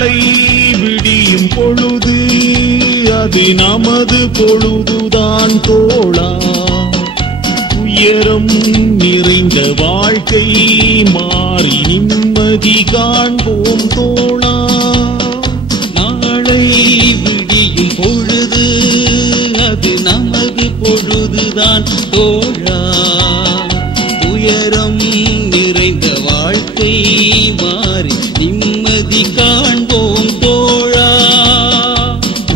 நாளை விடியும் பொழுது அது நமது பொழுதுதான் தோழா. உயரம் நிறைந்த வாழ்க்கை மாறி நிம்மதி காண்போம் தோழா. நாளை விடியும் பொழுது அது நமது பொழுதுதான் தோழா. உயரம் நிறைந்த வாழ்க்கை மாறி நிம்மதி காண்போம் தோழா.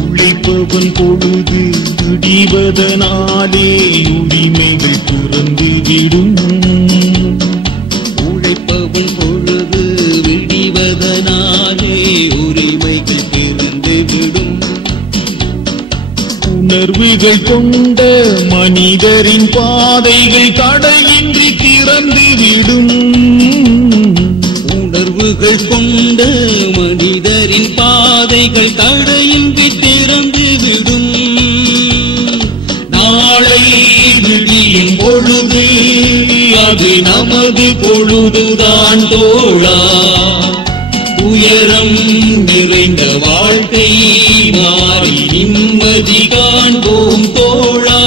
உழைப்பவன் பொழுது விடிவதனாலே உரிமைகள் துறந்துவிடும். உழைப்பவன் பொழுது விடிவதனாலே உரிமைகள் திறந்துவிடும். உணர்வுகள் கொண்ட மனிதரின் பாதைகள் தடையின்றி திறந்துவிடும். உணர்வுகள் கொண்ட மனிதரின் பாதைகள் தடையின்றி திறந்துவிடும். நாளை விடியும் பொழுது அது நமது பொழுதுதான் தோழா. உயரம் நிறைந்த வாழ்க்கை மாறி நிம்மதி காண்போம் தோழா.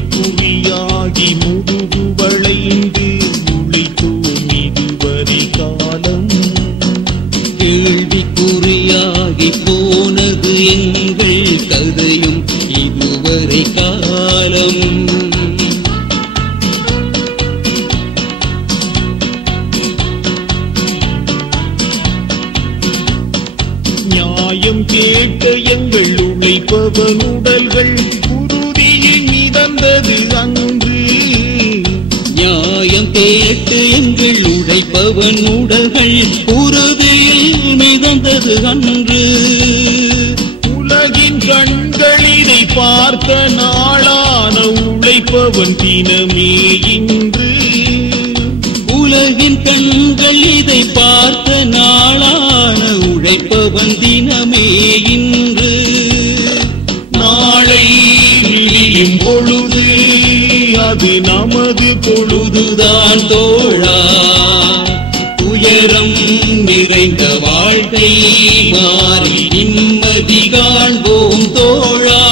கேள்விக்குறியாகி முதுகு வளைந்து உழைத்தோம் இதுவரை காலம். கேள்விக்குறியாகி போனது எங்கள் கதையும் இதுவரை காலம். நியாயம் கேட்க எங்கள் உழைப்பவன் உடல்கள் குருதியில் மிதந்தது அன்று. நியாயம் கேட்டு எங்கள் உழைப்பவன் உடல்கள் உறுதியில் மிதந்தது அன்று. உலகின் கண்கள் இதை பார்த்த நாளான உழைப்பவன் தினமே இன்று. உலகின் கண்கள் இதை பார்த்த நாளான உழைப்பவன் தினமே இன்று. நாளை விடியும் பொழுது அது நமது பொழுதுதான் தோழா. உயரம் நிறைந்த வாழ்க்கை மாறி நிம்மதி காண்போம் தோழா.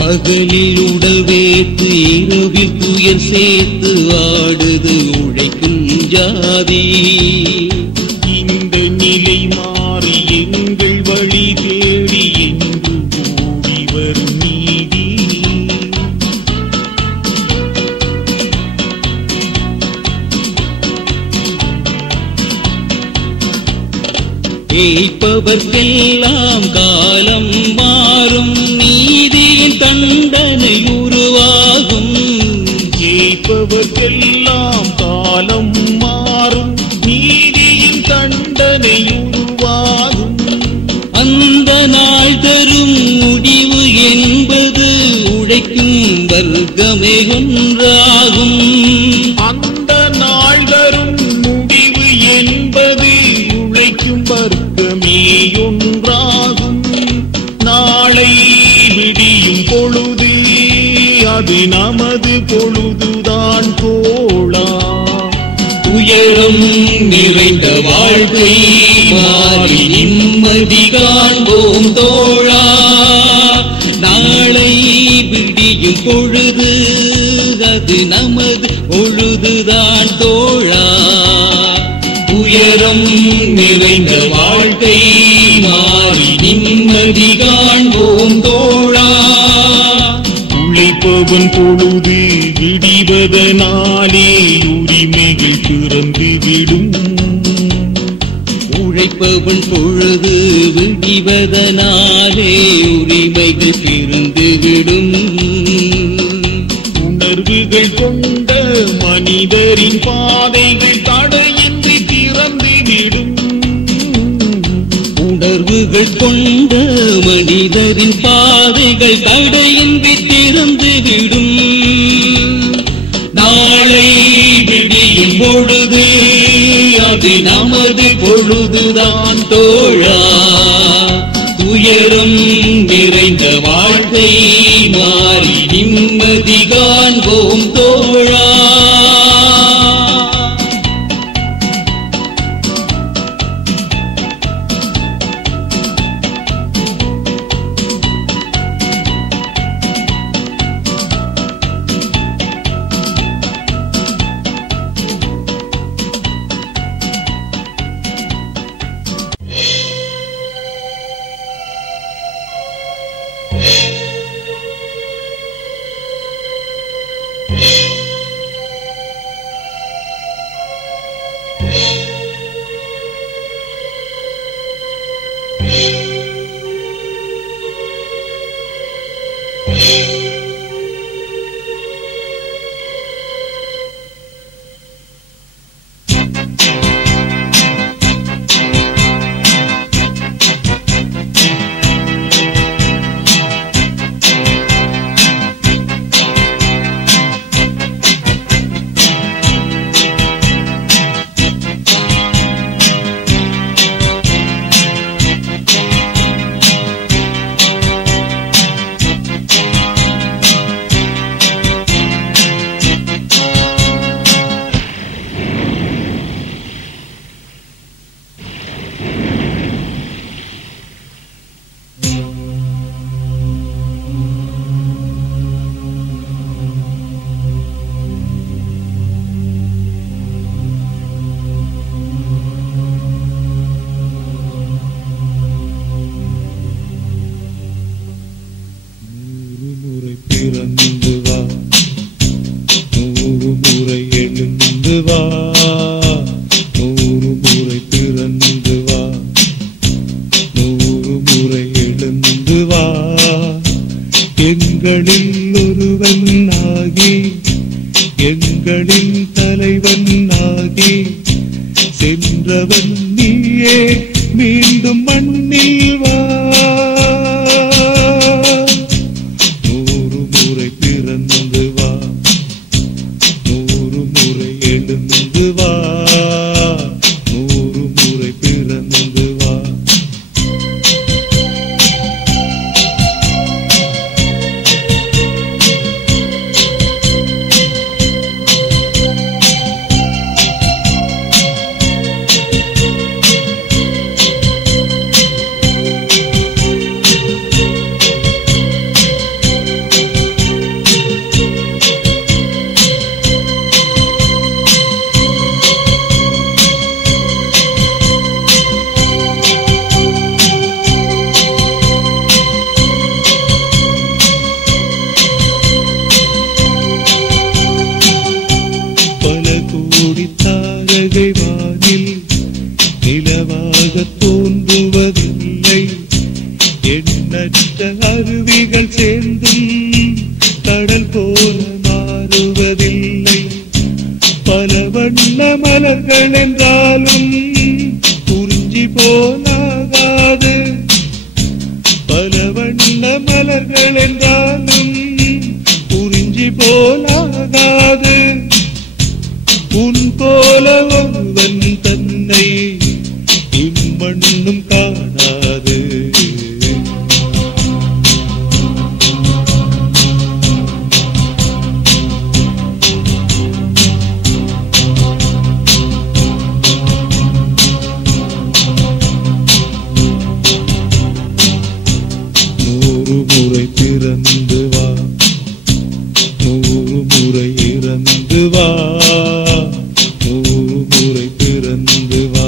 பகலில் உடல் வேத்து இரவில் துயர் சேர்த்து ஆடுது உழைக்கும் ஜாதி. இந்த நிலை மாறி எங்கள் வழி தேடி என்று ஓடி வரும் நீதி. கேட்பவர்க்கெல்லாம் காலம் மாறும் நீதியின் தண்டனை உருவாகும். கேட்பவர்க்கெல்லாம் காலம் மாறும் நீதியின் தண்டனை உருவாகும். அந்த நாள் தரும் முடிவு என்பது உழைக்கும் வர்க்கமே ஒன்றாகும். அந்த நாள் தரும் முடிவு என்பது உழைக்கும் வர்க்கமே ஒன்றாகும். நாளை விடியும் பொழுது அது நமது பொழுதுதான் தோழா. உயரம் நிறைந்த வாழ்க்கை மாறி நிம்மதி காண்போம் தோழா. நாளை விடியும் பொழுது அது நமது பொழுதுதான் தோழா. உயரம் நிறைந்த வாழ்க்கை மாறி நிம்மதி காண்போம் தோழா. உழைப்பவன் பொழுது விடிவதனாலே உரிமைகள் பிறந்துவிடும். உழைப்பவன் பொழுது விடிவதனாலே உரிமைகள் பிறந்துவிடும். உணர்வுகள் கொண்ட மனிதரின் பாதைகள் தடையின்றி திறந்துவிடும். உணர்வுகள் கொண்ட மனிதரின் பாதைகள் தடையின்றி திறந்துவிடும். நாளை விடியும் பொழுது அது நமது பொழுதுதான் தோழா. உயரம் நிறைந்த வாழ்க்கை மாறி நிம்மதி காண்போம் தோழா. பிறந்து வா, 100 முறை எழுந்து வா, 100 முறை பிறந்து வா, 100 முறை எழுந்து வா. எங்களில் ஒருவன் ஆகி எங்களின் தலைவன் ஆகி சென்றவன் நீயே மீண்டும் மண்ணில் வா. வா, முறை பிறந்து வா.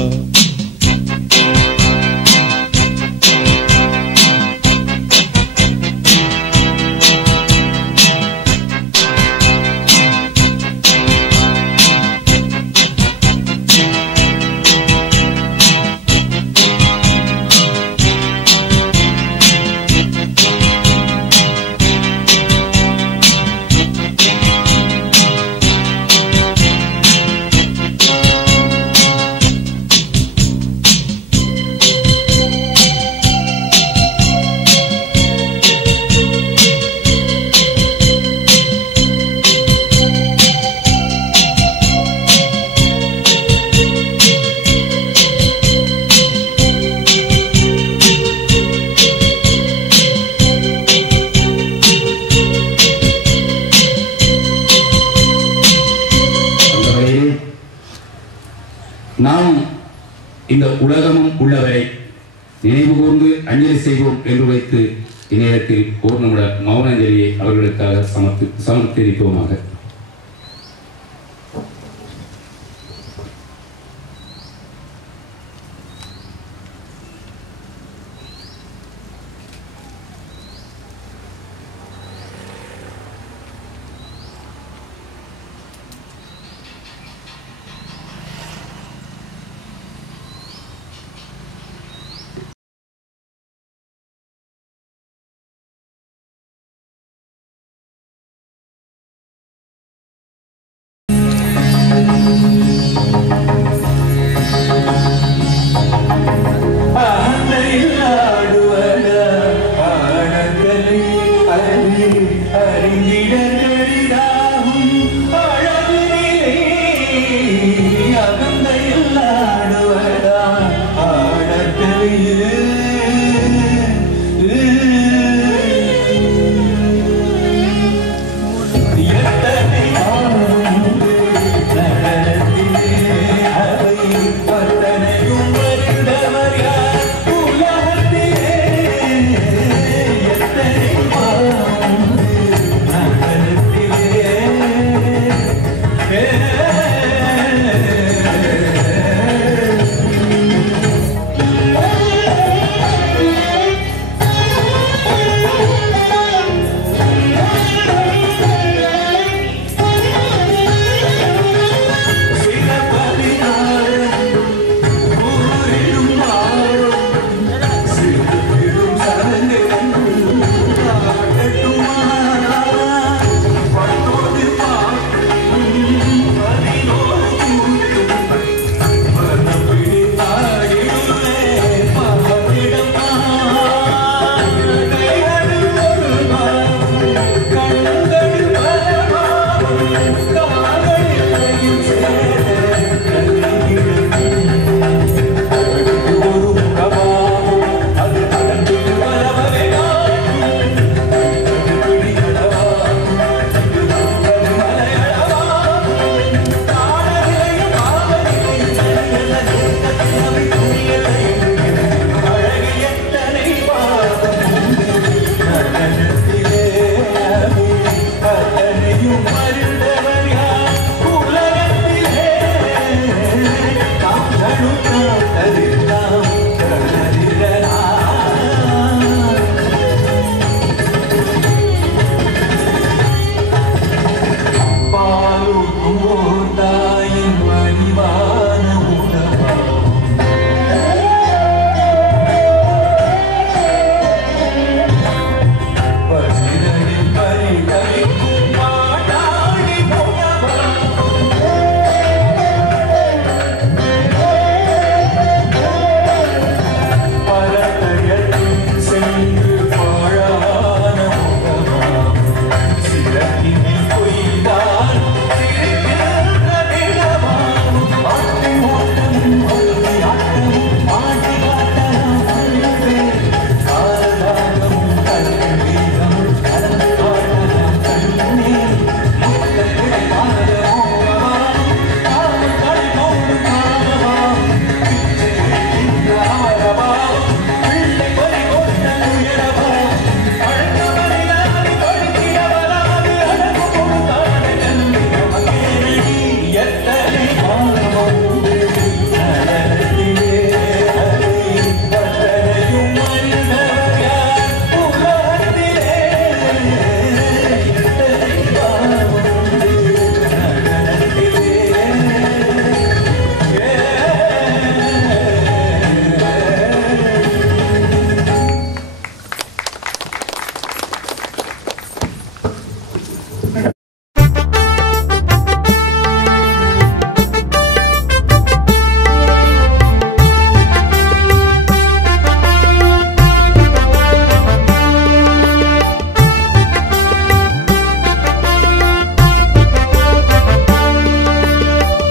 நாம் இந்த உலகமும் உள்ளவரை நினைவு கூர்ந்து அஞ்சலி செய்வோம் என்று வைத்து இந்நேரத்தில் ஒரு நிமிட மௌன அஞ்சலியை அவர்களுக்காக சமர்ப்பிப்போமாக.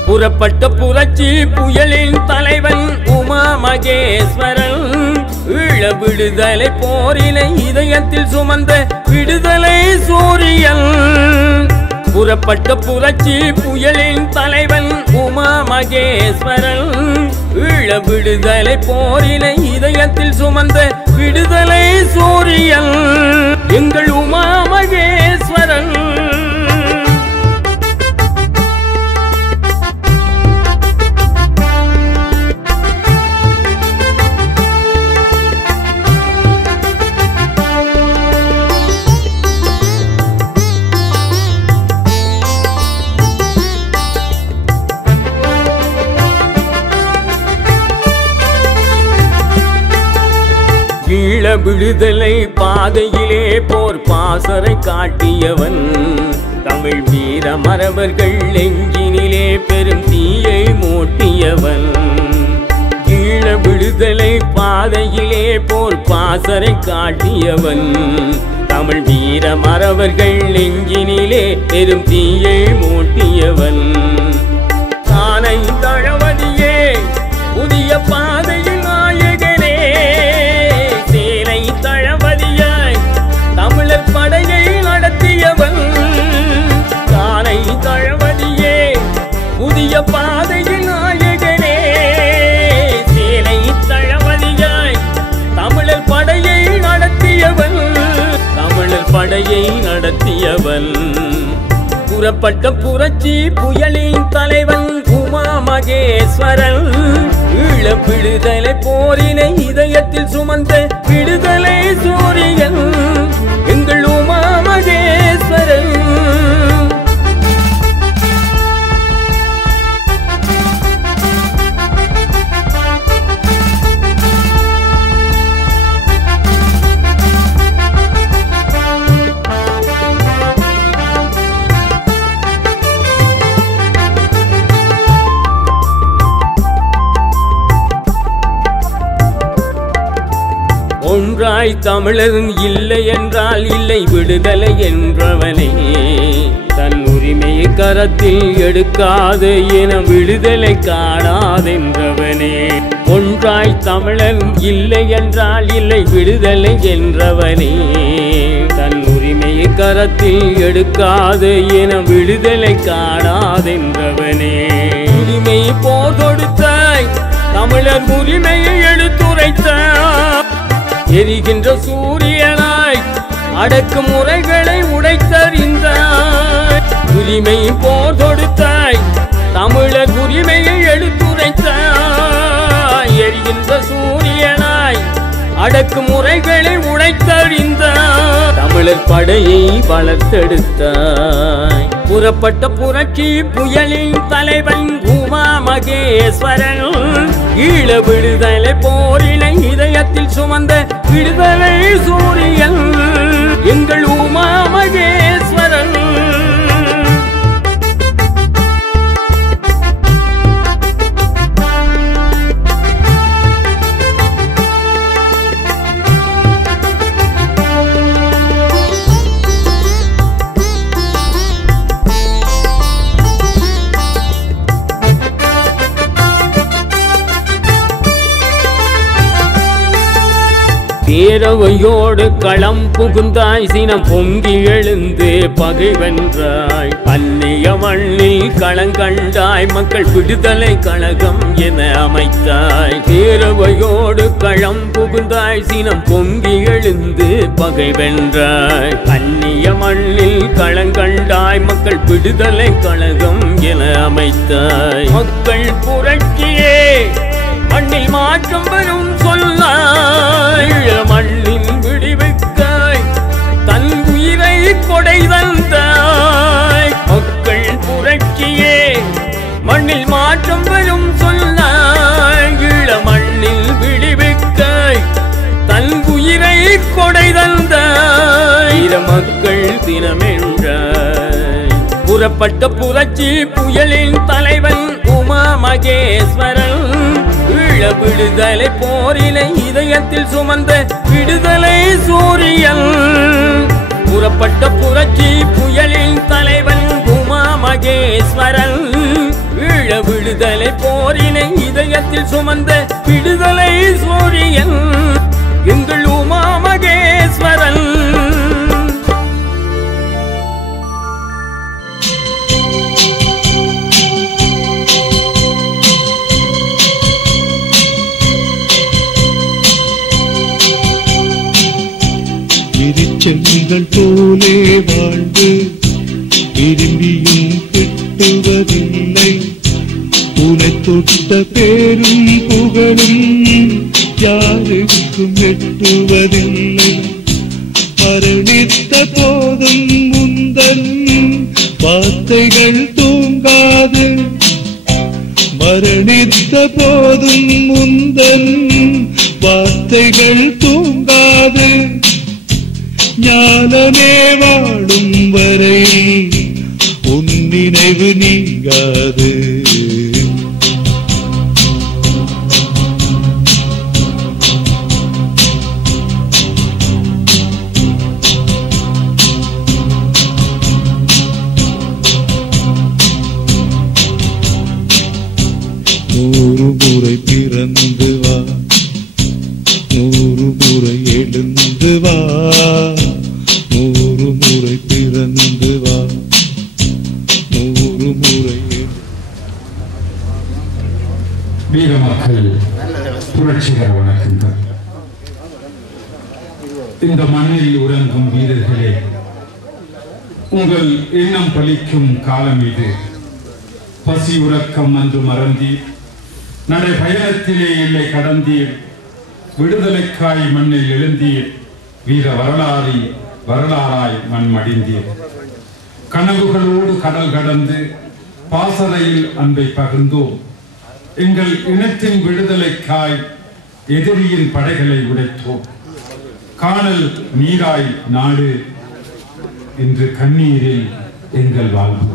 புறப்பட்ட புரட்சி புயலின் தலைவன் உமா மகேஸ்வரன் ஈழ விடுதலை போரினை இதயத்தில் சுமந்த விடுதலை சூரியன். புறப்பட்ட புரட்சி புயலின் தலைவன் உமா மகேஸ்வரன் ஈழ விடுதலை போரினை இதயத்தில் சுமந்த விடுதலை சூரியன் எங்கள் உமா மகேஸ்வரன். ஈழ விடுதலை பாதையிலே போர் பாசறை காட்டியவன் தமிழ் வீர மறவர்கள் நெஞ்சினிலே பெரும் தீயை மூட்டியவன். ஈழ விடுதலை பாதையிலே போர் பாசறை காட்டியவன் தமிழ் வீர மறவர்கள் நெஞ்சினிலே பெரும் தீயை மூட்டியவன். தானை தளபதியே புதிய பாதையில் நாயகனே சேனை தளபதியாய் தமிழர் படையை நடத்தியவன். தானை தளபதியே புதிய பாதையில் நாயகனே சேனை தளபதியாய் தமிழர் படையை நடத்தியவன். தமிழர் படையை நடத்தியவன். புறப்பட்ட புரட்சி புயலின் தலைவன் உமா மகேஸ்வரன் ஈழ விடுதலை போரினை இதயத்தில் சுமந்த விடுதலை சூரியன் எங்கள் உமா மகேஸ்வரன். ஒன்றாய் தமிழர் இல்லை என்றால் இல்லை விடுதலை என்றவனே தன் உரிமையை கரத்தில் எடுக்காது என விடுதலை காணாதென்றவனே. ஒன்றாய் தமிழர் இல்லை என்றால் இல்லை விடுதலை என்றவனே தன் உரிமையை கரத்தில் எடுக்காது என விடுதலை காணாதென்றவனே. உரிமை போர் கொடுத்தாய் தமிழர் உரிமையை எடுத்துரைத்தாய். எரிகின்ற சூரியனாய் அடக்கும் முறைகளை உடைத்தறிந்தாய். உரிமை போர் தொடுத்தாய் தமிழர் உரிமையை எடுத்துரைத்தாய். எரிகின்ற சூரியனாய் அடக்கும் முறைகளை உடைத்தறிந்தாய். தமிழர் படையை வளர்த்தெடுத்தாய். புறப்பட்ட புரட்சி புயலின் தலைவன் உமா மகேஸ்வரன் ஈழ விடுதலை போரினை இதயத்தில் சுமந்த விடுதலை சூரியன் எங்கள் உமா மகேஸ்வரன். பேரவையோடு களம் புகுந்தாய் சினம் பொங்கி எழுந்து பகை வென்றாய். அந்நிய மண்ணில் களங்கண்டாய் மக்கள் விடுதலை கழகம் என அமைத்தாய். பேரவையோடு களம் புகுந்தாய் சினம் பொங்கி எழுந்து பகை வென்றாய். அந்நிய மண்ணில் களங்கண்டாய் மக்கள் விடுதலை கழகம் என அமைத்தாய். மக்கள் புரட்சியே மண்ணில் மாற்றம் வரும் சொல்லாய். மண்ணின் விடிவுக்காய் தன் உயிரை கொடை தந்தாய். மக்கள் புரட்சியே மண்ணில் மாற்றம் வரும் சொல்லாய். ஈழ மண்ணில் விடிவுக்காய் தன் உயிரை கொடை தந்தாய். மக்கள் தினமென்றாய். புறப்பட்ட புரட்சி புயலின் தலைவன் உமா மகேஸ்வரன் ஈழ விடுதலை போரினை இதயத்தில் சுமந்த விடுதலை சூரியன். புறப்பட்ட புரட்சி புயலின் தலைவன் உமா மகேஸ்வரன் ஈழ சுமந்த விடுதலை சூரியன் எங்கள் உமா மகேஸ்வரன். செங்கல் போலே வாழ்வு விரும்பியும் கிட்டுவதில்லை. உனை தொட்ட பேரும் புகழும் யாருக்கும் எட்டுவதில்லை. மரணித்த போதும் முந்தன் வார்த்தைகள் தூங்காது. மரணித்த போதும் முந்தன் வார்த்தைகள் தூங்காது. ஞானமே வாழும் வரை உன் நினைவு நீங்காது. நூறு முறை பிறந்து வா, நூறு முறை எழுந்து வா. நூறு முறை பிறந்து வா, நூறு முறை. வீர மக்கள் புரட்சிகர வணக்கங்கள். இந்த மண்ணில் உறங்கும் வீரர்களே, உங்கள் எண்ணம் பலிக்கும் காலம் இது. பசி உறக்கம் அன்று மறந்தீர், நடை பயணத்திலே எல்லை கடந்தீர். விடுதலைக்காய் மண்ணில் எழுந்தீர், வீர வரலாறாய் மண் மடிந்தீர். கனவுகளோடு கடல் கடந்து பாசறையில் அன்பை பகிர்ந்தோம். எங்கள் இனத்தின் விடுதலைக்காய் எதிரியின் படைகளை உடைத்தோம். காணல் நீராய் நாடு இன்று கண்ணீரில் எங்கள் வாழ்வு.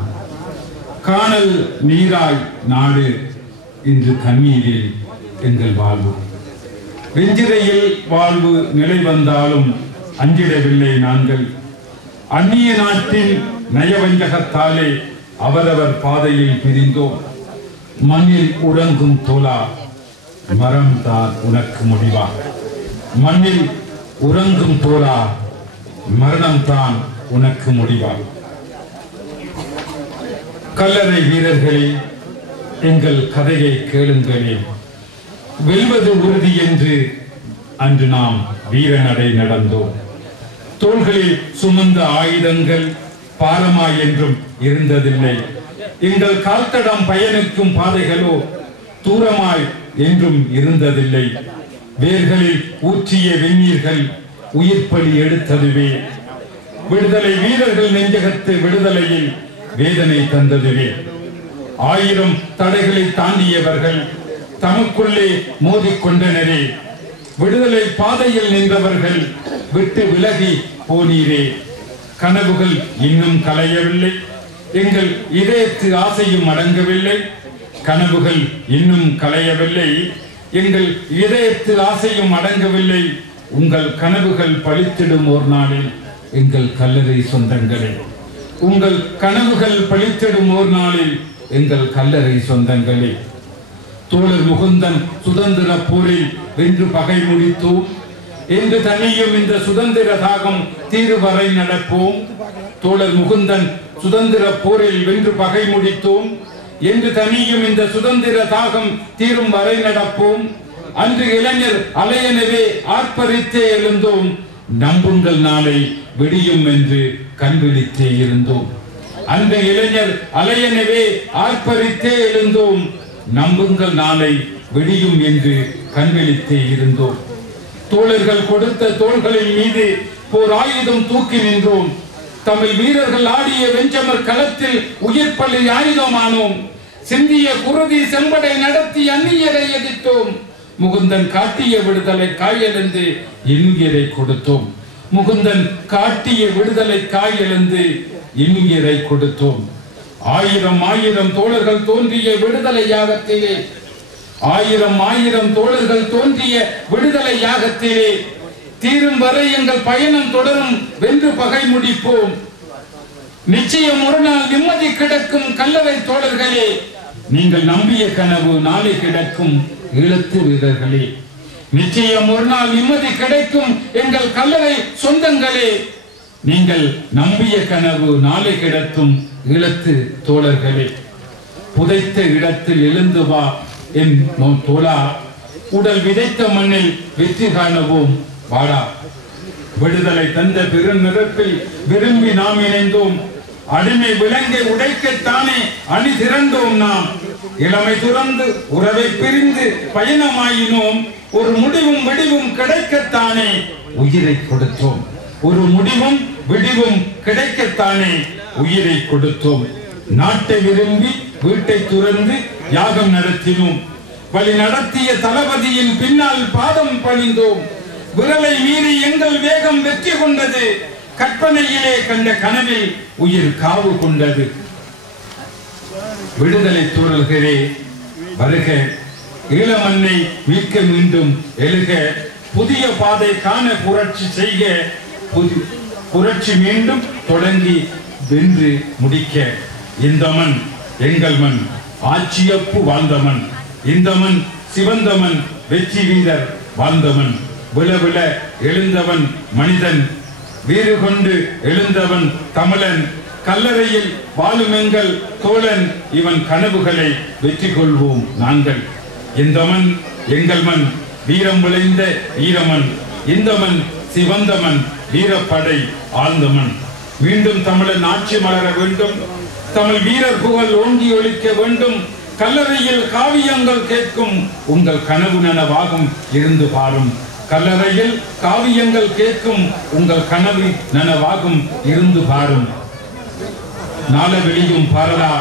காணல் நீராய் நாடு இன்று கண்ணீரில் எங்கள் வாழ்வு. வெஞ்சிரையில் வாழ்வு நிலை வந்தாலும் அஞ்சிடவில்லை நாங்கள். அந்நிய நாட்டின் நயவஞ்சகத்தாலே அவரவர் பாதையில் பிரிந்தோம். மண்ணில் உறங்கும் தோலா, மரம் தான் உனக்கு முடிவா. மண்ணில் உறங்கும் தோலா, மரணம் தான் உனக்கு முடிவா. கல்லறை வீரர்களே, எங்கள் கதையை கேளுங்களே. வெல்வது உறுதி என்று அன்று நாம் வீரநடை நடந்தோம். தோள்களில் சுமந்த ஆயுதங்கள் பாரமாய் என்றும் இருந்ததில்லை. எங்கள் கால்தடம் பயணிக்கும் பாதைகளோ தூரமாய் என்றும் இருந்ததில்லை. வேர்களில் ஊற்றிய வெந்நீர்கள் உயிர் பலி எடுத்ததுவே. விடுதலை வீரர்கள் நெஞ்சகத்து விடுதலையில் வேதனை தந்ததுவே. 1000 தடைகளை தாண்டியவர்கள் தமக்குள்ளே மோதிக்கொண்டனரே. விடுதலை பாதையில் நின்றவர்கள் விட்டு விலகி போனீரே. கனவுகள் இன்னும் கலையவில்லை, எங்கள் இதயத்து ஆசையும் அடங்கவில்லை. கனவுகள் இன்னும் கலையவில்லை, எங்கள் இதயத்து ஆசையும் அடங்கவில்லை. உங்கள் கனவுகள் பழித்திடும் ஒரு நாளில் எங்கள் கல்லறை சொந்தங்களே. உங்கள் கனவுகள் பழித்திடும் ஒரு நாளில் எங்கள் கல்லறை சொந்தங்களே. தோழர் முகுந்தன் சுதந்திர போரில் வென்று பகை முடித்தோம். என்று தனியும் இந்த சுதந்திர தாகம் தீருவரை நடப்போம். தோழர் முகுந்தன் சுதந்திர போரில் வென்று பகை முடித்தோம். என்று தனியும் இந்த சுதந்திர தாகம் தீரும் வரை நடப்போம். அன்று இளைஞர் அலையனவே ஆர்ப்பரித்தே எழுந்தோம். நம்புங்கள் நாளை விடியும் என்று கண்விழித்தே இருந்தோம். அன்று இளைஞர் அலையனவே ஆர்ப்பரித்தே எழுந்தோம். நம்புங்கள் நாளை விடியும் என்று கண்விழித்தே இருந்தோம். தோழர்கள் கொடுத்த தோள்களின் மீது போர் ஆயுதம் தூக்கி நின்றோம். தமிழ் வீரர்கள் ஆடிய வெஞ்சமர் களத்தில் உயிர் பலி ஆயுதமானோம். சிந்திய குருதி செம்படை நடத்தி அந்நியரை எதிர்த்தோம். முகுந்தன் காட்டிய விடுதலை காயெழுந்து இன்னுயிரை கொடுத்தோம். முகுந்தன் காட்டிய விடுதலை காயெழுந்து இன்னுயிரை கொடுத்தோம். 1000 தோழர்கள் தோன்றிய விடுதலை யாகத்திலே, 1000 தோழர்கள் தோன்றிய விடுதலை யாகத்திலே தீரும் வரை எங்கள் பயணம் தொடரும். வென்று பகை முடிப்போம். நிச்சயம் ஒரு நாள் நிம்மதி கிடக்கும் கல்லறை தோழர்களே. நீங்கள் நம்பிய கனவு நாளை கிடக்கும் ஈழத்து வீரர்களே, நிச்சயம் ஒரு நாள் நிம்மதி கிடைக்கும் எங்கள் கல்லறை சொந்தங்களே. நீங்கள் நம்பிய கனவு நாளை கிடத்தும் ஈழத்து தோழர்களே. புதைத்த இடத்தில் எழுந்து வா என் தோழா, உடல் விதைத்த மண்ணில் வெற்றி காணவும் வாடா. விடுதலை தந்த பெருநிறத்தில் விரும்பி நாம் இணைந்தோம். அடிமை விலங்கை உடைக்கத்தானே அணி திரண்டோம் நாம். இளமை துறந்து உறவை பிரிந்து பயணமாயினோம். ஒரு முடிவும் விடிவும் கிடைக்கத்தானே உயிரை கொடுத்தோம். ஒரு முடிவும் விடிவும் கிடைக்கத்தானே உயிரை கொடுத்தோம். நாட்டை விரும்பி வீட்டை துறந்து யாகம் நடத்தினோம். வழி நடத்திய தளபதியின் பின்னால் பாதம் பணிந்தோம். விரலை மீறி எங்கள் வேகம் வெற்றி கொண்டது. கற்பனையிலே கண்ட கனவில் உயிர் காவு கொண்டது. விடுதலை தோழர்களே வருக, ஈழமண்ணை மீட்க மீண்டும் எழுக. புதிய பாதை காண புரட்சி செய்க. புரட்சி மீண்டும் தொடங்கி வென்று முடிக்க. இந்த மண் எங்கள் மண், ஆட்சியப்பு வாழ்ந்தமன். இந்த மண் சிவந்தமன், வெற்றி வீரர் வாழ்ந்தவன். விழ விழ எழுந்தவன் மனிதன், வீறு கொண்டு எழுந்தவன் தமிழன். கல்லறையில் வாழும் எங்கள் தோழன், இவன் கனவுகளை வெற்றி கொள்வோம் நாங்கள். இந்த மண் எங்கள் மண், வீரம் விளைந்த வீரமன். இந்த மண் சிவந்தமன், வீரப்படை ஆழ்ந்தமன். மீண்டும் தமிழன் ஆட்சி மலர வேண்டும். தமிழ் வீரர் புகழ் ஓங்கி ஒழிக்க வேண்டும். கல்லறையில் காவியங்கள் கேட்கும், உங்கள் கனவு நனவாகும் இருந்து பாரும். கல்லறையில் காவியங்கள் கேட்கும், உங்கள் கனவு நனவாகும் இருந்து பாரும். நாள வெளியும் பாரடா,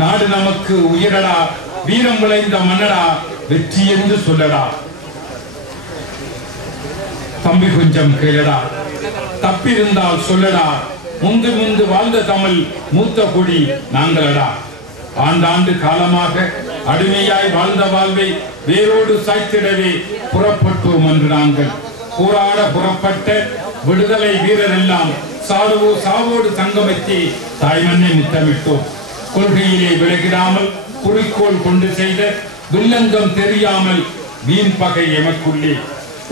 நாடு நமக்கு உயிரடா. வீரம் விளைந்த மன்னடா, வெற்றி என்று சொல்லடா. தம்பி கொஞ்சம் கேளடா, தப்பிருந்தால் சொல்லடா. முந்து முந்து வாழ்ந்த தமிழ் மூத்த குடி நாங்களடா. ஆண்டாண்டு காலமாக அடிமையாய் வாழ்ந்த வாழ்வை வேரோடு சாய்த்திடவே புறப்பட்டோம் என்று நாங்கள். போராட புறப்பட்ட விடுதலை வீரர் எல்லாம் சாவோடு சங்கமித்து தாய்மண்ணை முத்தமிட்டோம். கொள்கையிலே விலகிடாமல் குறிக்கோள் கொண்டு செய்த வில்லங்கம் தெரியாமல் வீண் பகை எமக்குள்ளே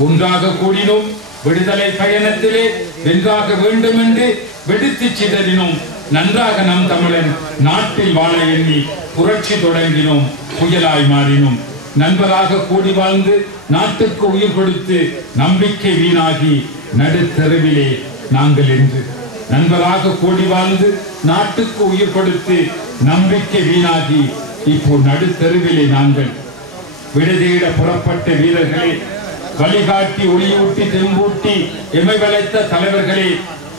ஒன்றாக கூடினோம். விடுதலை பயணத்திலே வென்றாக வேண்டும் என்று வெடித்து சிதறினோம். நன்றாக நம் தமிழன் நாட்டில் வாழ எண்ணி புரட்சி தொடங்கினோம். புயலாய் மாறினோம். நண்பராக கூடி வாழ்ந்து நாட்டுக்கு உயிர் கொடுத்து நம்பிக்கை வீணாகி நடுத்தெருவிலே நாங்கள் என்று. நண்பராக கூடி வாழ்ந்து நாட்டுக்கு உயிர் கொடுத்து நம்பிக்கை வீணாகி இப்போ நடுத்தெருவிலே நாங்கள். விடுதேட புறப்பட்ட வீரர்களே, வழிகாட்டி ஒளியூட்டி தெம்பூட்டி எமை வளைத்த தலைவர்களே,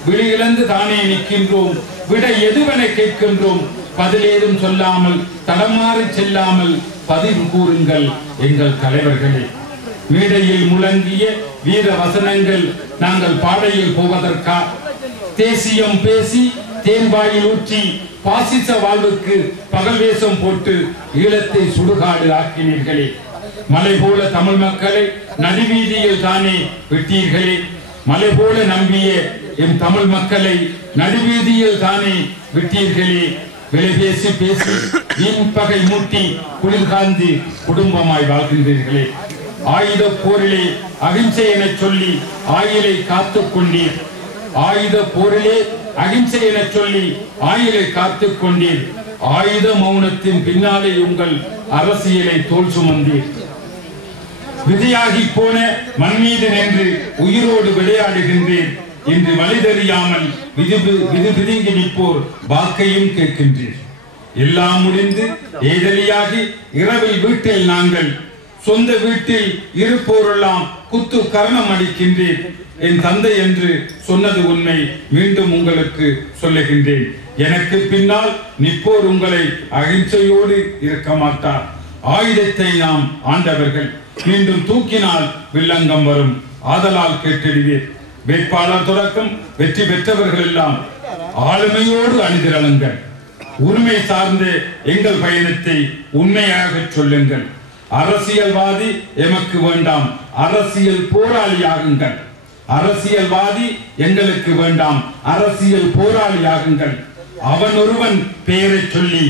விழி இழந்து தானே நிற்கின்றோம். விட எதுவென கேட்கின்றோம். பதிலேதும் சொல்லாமல் தடமாறி செல்லாமல் பதிவு கூறுங்கள் எங்கள் தலைவர்களே. மேடையில் முழங்கிய வீர வசனங்கள் நாங்கள் பாடையில் போவதற்கா? தேசியம் பேசி தேன்பாயில் ஊற்றி பாசிச வாழ்வுக்கு பகல் வேஷம் போட்டு ஈழத்தை சுடுகாடு ஆக்கினீர்களே. மலை போல தமிழ் மக்களை நடுவீதியில் தானே விட்டீர்களே. மலை போல நம்பிய என் தமிழ் மக்களை நடுவீதியில் தானே விட்டீர்களே. விலை பேசி பேசி வீண் பகை மூட்டி குளிர்காந்தி குடும்பமாய் வாழ்கின்றீர்களே. ஆயுத போரிலே அகிம்சை என சொல்லி ஆயிலை காத்துக் கொண்டீர். ஆயுத போரிலே அகிம்சை என சொல்லி ஆயிலை காத்துக் கொண்டீர். ஆயுத மௌனத்தின் பின்னாலே உங்கள் அரசியலை தோல் சுமந்தீர். விதியாகி போன மண் மீது நின்று உயிரோடு விளையாடுகின்றேன் என்று வழி தெரியாமல் விதுங்கி நிற்போர் வாக்கையும் கேட்கின்றீர். எல்லாம் முடிந்து ஏதலியாகி இரவில் வீட்டில் நாங்கள் சொந்த வீட்டில் இருப்போரெல்லாம் குத்து கரணம் அடிக்கின்றேன். என் தந்தை என்று சொன்னது உண்மை. மீண்டும் உங்களுக்கு சொல்லுகின்றேன், எனக்கு பின்னால் நிற்போர் உங்களை அகிம்சையோடு இருக்க மாட்டார். ஆயுதத்தை நாம் ஆண்டவர்கள். மீண்டும் தூக்கினால் வில்லங்கம் வரும். ஆதலால் கேட்டிடுவீர். வேட்பாளர் தொடக்கம் வெற்றி பெற்றவர்கள் எல்லாம் ஆளுமையோடு அணிதிரளுங்கள். உரிமை சார்ந்த எங்கள் பயணத்தை உண்மையாக சொல்லுங்கள். அரசியல்வாதி எமக்கு வேண்டாம், அரசியல் போராளியாகுங்கள். அரசியல்வாதி எங்களுக்கு வேண்டாம், அரசியல் போராளியாகுங்கள். அவன் ஒருவன் பெயரை சொல்லி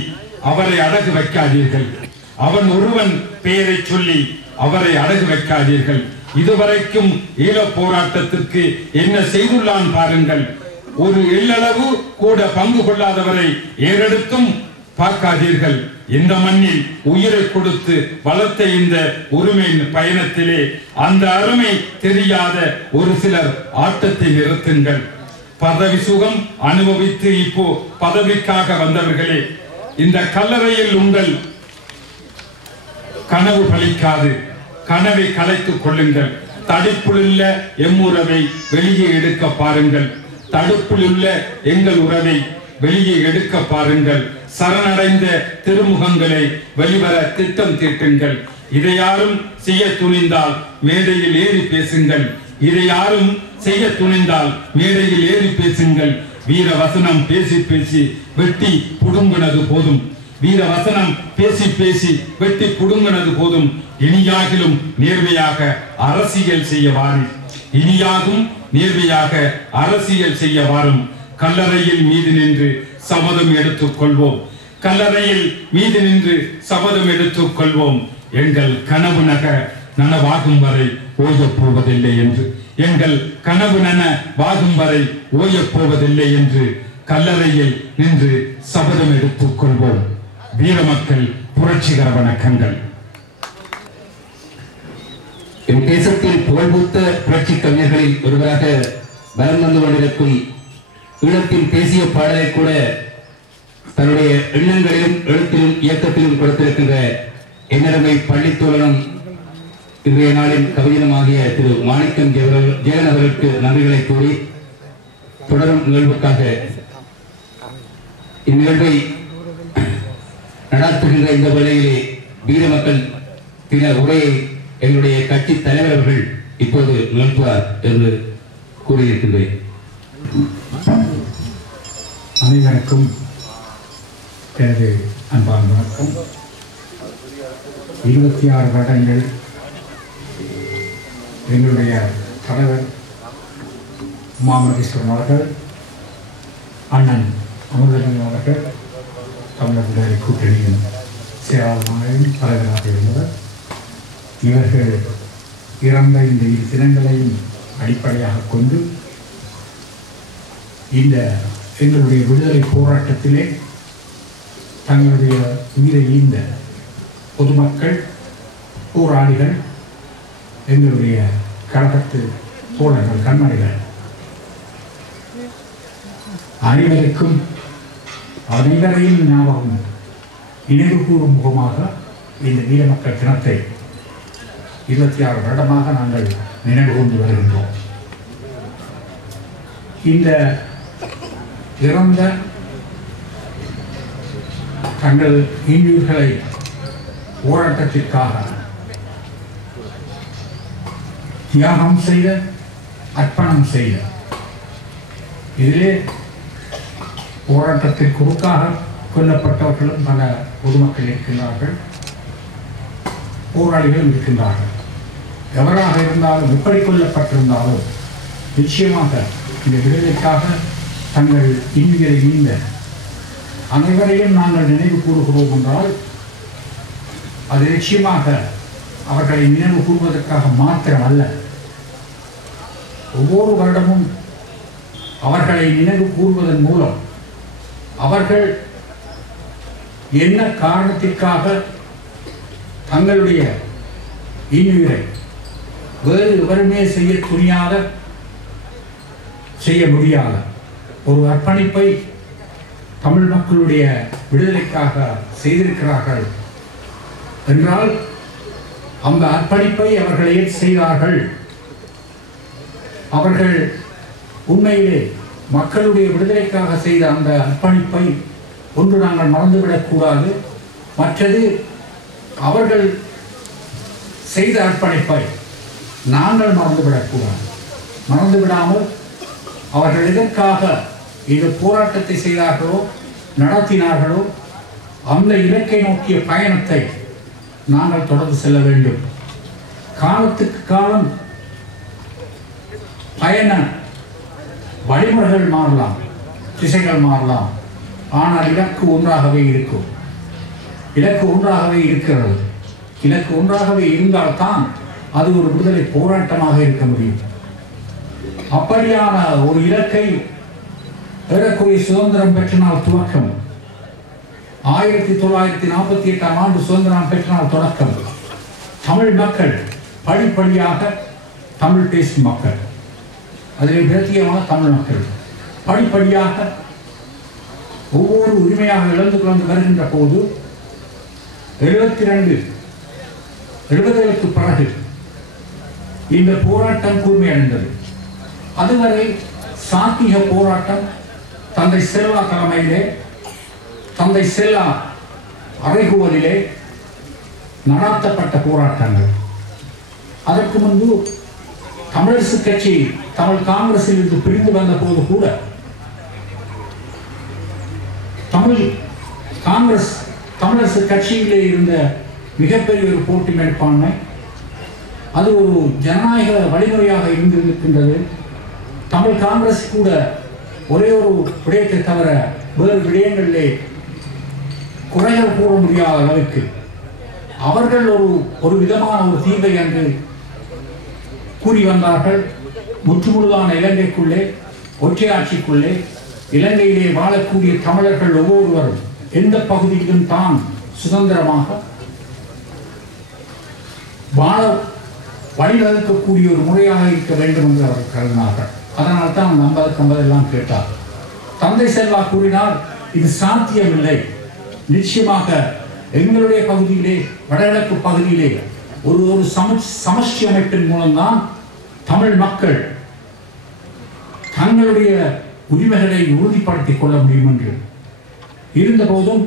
அவரை அடகு வைக்காதீர்கள். அவன் ஒருவன் பெயரை சொல்லி அவரை அடகு வைக்காதீர்கள். இதுவரைக்கும் ஈழப் போராட்டத்திற்கு என்ன செய்துள்ளான் பாருங்கள். ஒரு எள்ளளவு கூட பங்கு கொள்ளாதவரை ஏறெடுத்தும் பார்க்காதீர்கள். இந்த மண்ணில் உயிரை கொடுத்து வளர்த்த இந்த உரிமை பயணத்திலே அந்த அருமை தெரியாத ஒரு சிலர் ஆட்டத்தை நிறுத்துங்கள். பதவி சுகம் அனுபவித்து இப்போ பதவிக்காக வந்தவர்களே, இந்த கல்லறையில் உங்கள் கனவு பலிக்காது. கனவை கலைத்துக் கொள்ளுங்கள். தடுப்புள்ள எம்முறவை வெளியே எடுக்க பாருங்கள். தடுப்பில் உள்ள எங்கள் உறவை வெளியே எடுக்க பாருங்கள். சரணடைந்த திருமுகங்களை வெளிவர திட்டம் தீட்டுங்கள். இதை யாரும் செய்ய துணிந்தால் மேடையில் ஏறி பேசுங்கள். இதை யாரும் செய்ய துணிந்தால் மேடையில் ஏறி பேசுங்கள். வீர வசனம் பேசி பேசி வெட்டி புடுங்கினது போதும். வீர வசனம் பேசி பேசி வெட்டி புடுங்கினது போதும். இனியாகிலும் நேர்மையாக அரசியல் செய்ய வாரும். இனியாகும் நேர்மையாக அரசியல் செய்ய வாரும். கல்லறையில் மீது நின்று சபதம் எடுத்துக் கொள்வோம். கல்லறையில் மீது நின்று சபதம் எடுத்துக் கொள்வோம். எங்கள் கனவு நனவாகும் வரை ஓயப் போவதில்லை என்று, எங்கள் கனவு நனவாகும் வரை ஓயப் போவதில்லை என்று கல்லறையில் நின்று சபதம் எடுத்துக் கொள்வோம். வீரமக்கள் புரட்சிகர வணக்கங்கள். என் தேசத்தில் புகழ்பூத்த புரட்சி கவிஞர்களில் ஒருவராக வலம் வந்து கொண்டிருக்கும் ஈழத்தின் தேசிய பாடலை கூட தன்னுடைய எண்ணங்களிலும் எழுத்திலும் இயக்கத்திலும் கொடுத்திருக்கின்ற என்னரமை பள்ளித்தோழனும் இன்றைய நாளின் கவிஞனுமாகிய திரு மாணிக்கம் ஜெயலன் அவர்களுக்கு நன்றிகளை கூறி தொடரும் நிகழ்வுக்காக இந்நிகழ்வை நடாத்துகின்ற இந்த வேளையிலே வீரமக்கள் தின உரையை எங்களுடைய கட்சி தலைவர் அவர்கள் இப்போது நிகழ்த்துவார் என்று கூறியிருக்கின்றேன். அனைவருக்கும் எனது அன்பான வணக்கம். 26 வருடங்கள் எங்களுடைய தலைவர் மாமகேஸ்வரன் அவர்கள், அண்ணன் அமுதலிங்கம் அவர்கள் தமிழர் விடுதலை கூட்டணியின் செயலாளராகவும் தலைவராக இருந்தவர். இவர்கள் இறந்த இந்த 2 தினங்களையும் அடிப்படையாக கொண்டு இந்த எங்களுடைய விடுதலை போராட்டத்திலே தங்களுடைய உயிரை ஈந்த பொதுமக்கள், போராளிகள், எங்களுடைய கழகத்து தோழர்கள், கண்மணிகள் அனைவருக்கும் அனைவரையும் ஞாபகம் நினைவு கூறும் முகமாக இந்த வீரமக்கள் தினத்தை 26 வருடமாக நாங்கள் நினைவு கொண்டு வருகின்றோம். இந்த இறந்த தங்கள் இந்தியர்களை போராட்டத்திற்காக தியாகம் செய்த, அர்ப்பணம் செய்த, இதிலே போராட்டத்திற்கு குறுக்காக கொல்லப்பட்டவர்களும் பல பொதுமக்கள் இருக்கின்றார்கள், போராளிகள் இருக்கின்றார்கள். எவராக இருந்தாலும், எப்படி கொல்லப்பட்டிருந்தாலும் நிச்சயமாக இந்த விடுதலைக்காக தங்கள் இந்தியரை ஈந்த அனைவரையும் நாங்கள் நினைவு கூறுகிறோம் என்றால் அது நிச்சயமாக அவர்களை நினைவு கூறுவதற்காக மாத்திரம் அல்ல. ஒவ்வொரு வருடமும் அவர்களை நினைவு கூறுவதன் மூலம் அவர்கள் என்ன காரணத்திற்காக தங்களுடைய இன்னுயிரை வேறு எவருமே செய்ய துணியாத, செய்ய முடியாத ஒரு அர்ப்பணிப்பை தமிழ் மக்களுடைய விடுதலைக்காக செய்திருக்கிறார்கள் என்றால் அந்த அர்ப்பணிப்பை அவர்கள் ஏன் செய்தார்கள்? அவர்கள் உண்மையிலே மக்களுடைய விடுதலைக்காக செய்த அந்த அர்ப்பணிப்பை ஒன்று நாங்கள் மறந்துவிடக்கூடாது. மற்றது, அவர்கள் செய்த அர்ப்பணிப்பை நாங்கள் மறந்துவிடக்கூடாது. மறந்துவிடாமல் அவர்கள் எதற்காக இந்த போராட்டத்தை செய்தார்களோ, நடத்தினார்களோ, அந்த இலக்கை நோக்கிய பயணத்தை நாங்கள் தொடர்ந்து செல்ல வேண்டும். காலத்துக்கு காலம் பயண வழிமுறைகள் மாறலாம், திசைகள் மாறலாம், ஆனால் இலக்கு ஒன்றாகவே இருக்கும். இலக்கு ஒன்றாகவே இருக்கிறது. இலக்கு ஒன்றாகவே இருந்தால்தான் அது ஒரு விடுதலை போராட்டமாக இருக்க முடியும். அப்படியான ஒரு இலக்கை ஏறக்குறைய சுதந்திரம் பெற்ற நாள் துவக்கம் 1948ஆம் ஆண்டு சுதந்திரம் பெற்ற நாள் தொடக்கம் தமிழ் மக்கள் படிப்படியாக, தமிழ் பேசும் மக்கள், அதில் பிரத்தியமான தமிழ் மக்கள் படிப்படியாக ஒவ்வொரு உரிமையாக இழந்து கொண்டு வருகின்ற போது 70களுக்கு பிறகு இந்த போராட்டம் கூர்மையடைந்தது. அதுவரை சாத்திய போராட்டம் தந்தை செல்வா தலைமையிலே, தந்தை செல்லா அறைகூவலிலே நடாத்தப்பட்ட போராட்டங்கள். அதற்கு முன்பு தமிழரசு கட்சி தமிழ் காங்கிரஸில் இருந்து பிரிந்து வந்த போது கூட தமிழரசு கட்சியிலே இருந்த மிகப்பெரிய ஒரு போட்டி மேற்பான்மை, அது ஒரு ஜனநாயக வழிமுறையாக இருந்திருக்கின்றது. தமிழ் காங்கிரஸ் கூட ஒரே ஒரு விடயத்தை தவிர வேறு விடயங்களிலே குறைகள் கூற முடியாத அளவுக்கு அவர்கள் ஒரு விதமான ஒரு தீர்வை என்று கூறி வந்தார்கள். முற்றுமுழுதான இலங்கைக்குள்ளே, ஒற்றையாட்சிக்குள்ளே இலங்கையிலே வாழக்கூடிய தமிழர்கள் ஒவ்வொருவரும் எந்த பகுதியிலும் தான் சுதந்திரமாக வாழ வழிவகுக்கக்கூடிய ஒரு முறையாக இருக்க வேண்டும் என்று அவர்கள் கருதினார்கள். அதனால் தான் 50 எல்லாம் கேட்டார். தந்தை செல்வா கூறினார், இது சாத்தியமில்லை, நிச்சயமாக எங்களுடைய பகுதியிலே, வடகிழக்கு பகுதியிலே ஒரு சமஷ்டி அமைப்பின் மூலம்தான் தமிழ் மக்கள் தங்களுடைய உரிமைகளை உறுதிப்படுத்திக் கொள்ள முடியும் என்று. இருந்தபோதும்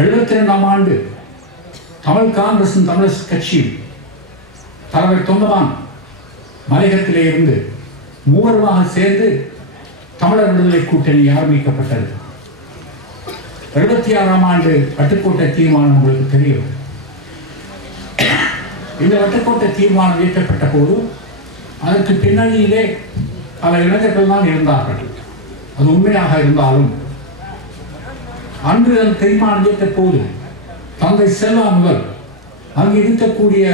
72ஆம் ஆண்டு தமிழ் காங்கிரசும் தமிழரசு கட்சியும் தலைவர் தொண்டமான் மலையகத்திலே இருந்து மூவருமாக சேர்ந்து தமிழர் விடுதலை கூட்டணி ஆரம்பிக்கப்பட்டது. 76ஆம் ஆண்டு வட்டுக்கோட்டை தீர்மானம் உங்களுக்கு தெரியும். இந்த வட்டுக்கோட்டை தீர்மானம் இயற்றப்பட்ட போது அதற்கு பின்னணியிலே பல இளைஞர்கள் தான் இருந்தார்கள். அது உண்மையாக இருந்தாலும் அன்று அந்த தீர்மானம் இயற்ற போது தந்தை செல்வா முதல் அங்கு இருக்கக்கூடிய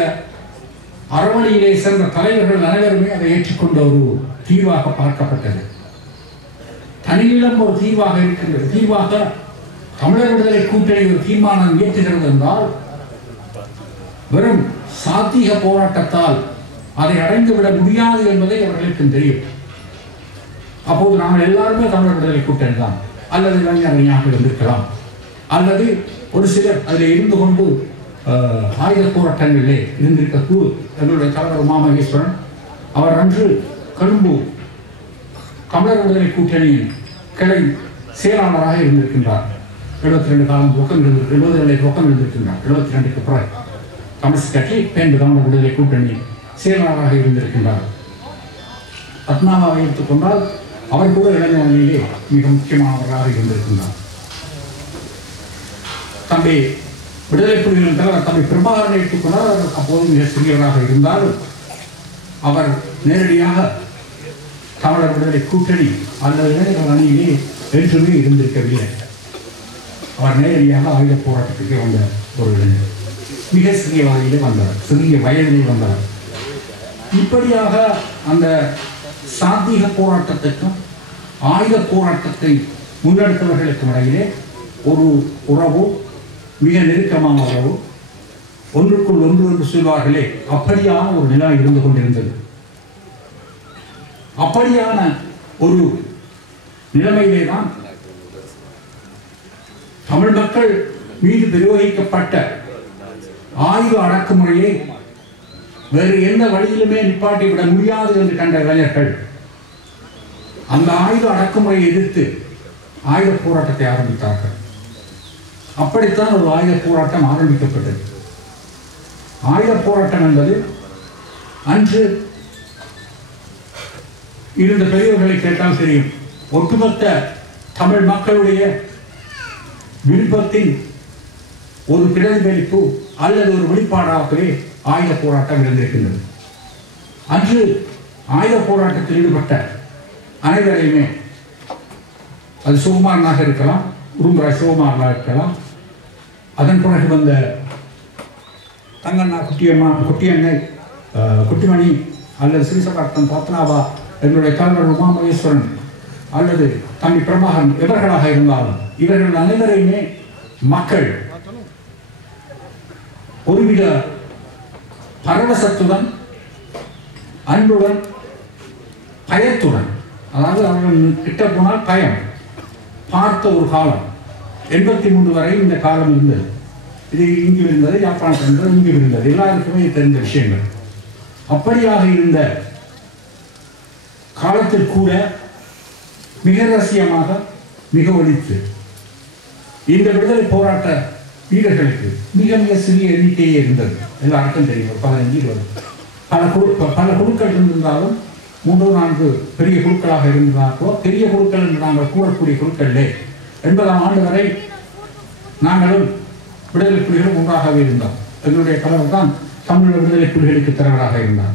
அறவழியிலே சேர்ந்த தலைவர்கள் அனைவருமே அதை ஏற்றுக்கொண்ட ஒரு தீர்வாக பார்க்கப்பட்டது. தனியிடம் ஒரு தீர்வாக இருக்கின்றது. தீர்வாக தமிழர் விடுதலை கூட்டணி ஒரு தீர்மானம் இயற்றுகிறது என்றால் வெறும் சாத்திக போராட்டத்தால் அதை அடைந்துவிட முடியாது என்பதை அவர்களுக்கு தெரியும். அப்போது நாங்கள் எல்லாருமே தமிழர் விடுதலை கூட்டணி தான், அல்லது இளைஞராக இருந்திருக்கலாம், அல்லது ஒரு சிலர் அதில் இருந்து கொண்டு ஆயுத போராட்டங்களிலே இருந்திருக்கக்கூடும். எங்களுடைய தலைவர் மாமகேஸ்வரன் அவர் அன்று கொழும்பு தமிழர் விடுதலை கூட்டணியின் கிளை செயலாளராக இருந்திருக்கின்றார். 72 காலம் பக்கம் 72 பக்கம் இருந்திருக்கின்றார். 72க்கு பிறகு தமிழ் கட்சி பேண்டு தமிழர் விடுதலை கூட்டணி செயலாளராக இருந்திருக்கின்றார். பத்மாவை எடுத்துக்கொண்டால் அவர் கூட இளைஞர்களிலே மிக முக்கியமானவராக இருந்திருக்கின்றார். தம்பி விடுதலை புலிகளின் தலைவர் தம்பி பிரபாகரனை எடுத்துக்கொண்டால் அவர் அப்போது மிக சிறியவராக இருந்தாலும் அவர் நேரடியாக தமிழர் விடுதலை கூட்டணி அல்லது இளைஞர்கள் அணியிலே என்றுமே இருந்திருக்கவில்லை. அவர் நேரடியாக ஆயுத போராட்டத்துக்கு வந்த ஒரு இளைஞர், மிக சிறிய வகையிலே வந்தவர், சிறிய வயதிலே வந்தவர். இப்படியாக அந்த சாத்திக போராட்டத்துக்கும் ஆயுத போராட்டத்தை முன்னெடுத்தவர்களுக்கும் இடையிலே ஒரு உறவு, மிக நெருக்கமான உறவு, ஒன்றுக்குள் ஒன்று என்று சொல்வார்களே, அப்படியான ஒரு நிலை இருந்து கொண்டிருந்தது. அப்படியான ஒரு நிலைமையிலே தான் தமிழ் மக்கள் மீது பிரயோகிக்கப்பட்ட ஆயுத அடக்குமுறையை வேறு எந்த வழியிலுமே நிப்பாட்டி விட முடியாது என்று கண்ட இளைஞர்கள் அந்த ஆயுத அடக்குமுறையை எதிர்த்து ஆயுத போராட்டத்தை ஆரம்பித்தார்கள். அப்படித்தான் ஒரு ஆயுத போராட்டம் ஆரம்பிக்கப்பட்டது. ஆயுத போராட்டம் என்பது அன்று இருந்த பெரியவர்களை கேட்டால் தெரியும். ஒட்டுமொத்த தமிழ் மக்களுடைய விருப்பத்தின் ஒரு பிரதிபலிப்பு அல்லது ஒரு வெளிப்பாடாகவே ஆயுத போராட்டம் இருந்திருக்கின்றது. அன்று ஆயுத போராட்டத்தில் ஈடுபட்ட அனைவரையுமே, அது சுகுமாரனாக இருக்கலாம், உரும்புராய் சிவகுமாரனாக இருக்கலாம், அதன் பிறகு வந்த தங்கண்ணா குட்டியண்ணை குட்டிமணி அல்லது ஸ்ரீசபார்த்தன் பத்னாவா எங்களுடைய தலைவர் உமாமகேஸ்வரன் அல்லது தம்பி பிரபாகரன் இவர்களாக இருந்தாலும் இவர்கள் அனைவரையுமே மக்கள் ஒருவித பரவசத்துடன் அன்புடன் பயத்துடன், அதாவது அவர்கள் கிட்ட போனால் பயம் பார்த்த ஒரு காலம் 83 வரை இந்த காலம் இருந்தது. இது இங்கு இருந்தது, யாழ்ப்பாணத்தில் இருந்தது, இங்கு இருந்தது, எல்லாருக்குமே தெரிந்த விஷயங்கள். அப்படியாக இருந்த காலத்தில் கூட மிக ரகசியமாக மிக ஒழித்து இந்த விடுதலை போராட்ட வீரர்களுக்கு மிக மிக சிறிய எண்ணிக்கையே இருந்தது. எல்லாருக்கும் தெரியும், 15-20 பல குழுக்கள் இருந்திருந்தாலும் 3-4 பெரிய குழுக்களாக இருந்தார்களோ, பெரிய குழுக்கள் என்று நாங்கள் கூறக்கூடிய குழுக்களிலே 80ஆம் ஆண்டு வரை நாங்களும் விடுதலை புலிகளும் ஒன்றாகவே இருந்தோம். எங்களுடைய கலவர் தான் தமிழ் விடுதலை புலிகளுக்கு தலைவராக இருந்தார்.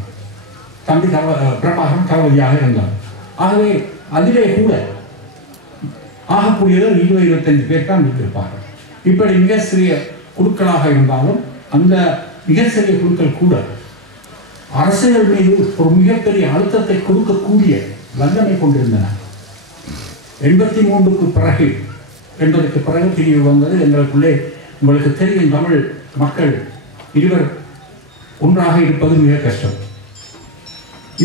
தம்பி பிரபாகரன் தளபதியாக இருந்தார். ஆகவே அதிலே கூட ஆகக்கூடியது 20-25 பேர் தான் இருப்பார்கள். இப்படி மிக சிறிய குழுக்களாக இருந்தாலும் அந்த மிக சிறிய குழுக்கள் கூட அரசியல் மீது ஒரு மிகப்பெரிய அழுத்தத்தை கொடுக்கக்கூடிய வல்லமை கொண்டிருந்தன. 83க்கு பிறகு பிரிவு வந்தது. எங்களுக்குள்ளே உங்களுக்கு தெரியும், தமிழ் மக்கள் இருவர் ஒன்றாக இருப்பது மிக கஷ்டம்.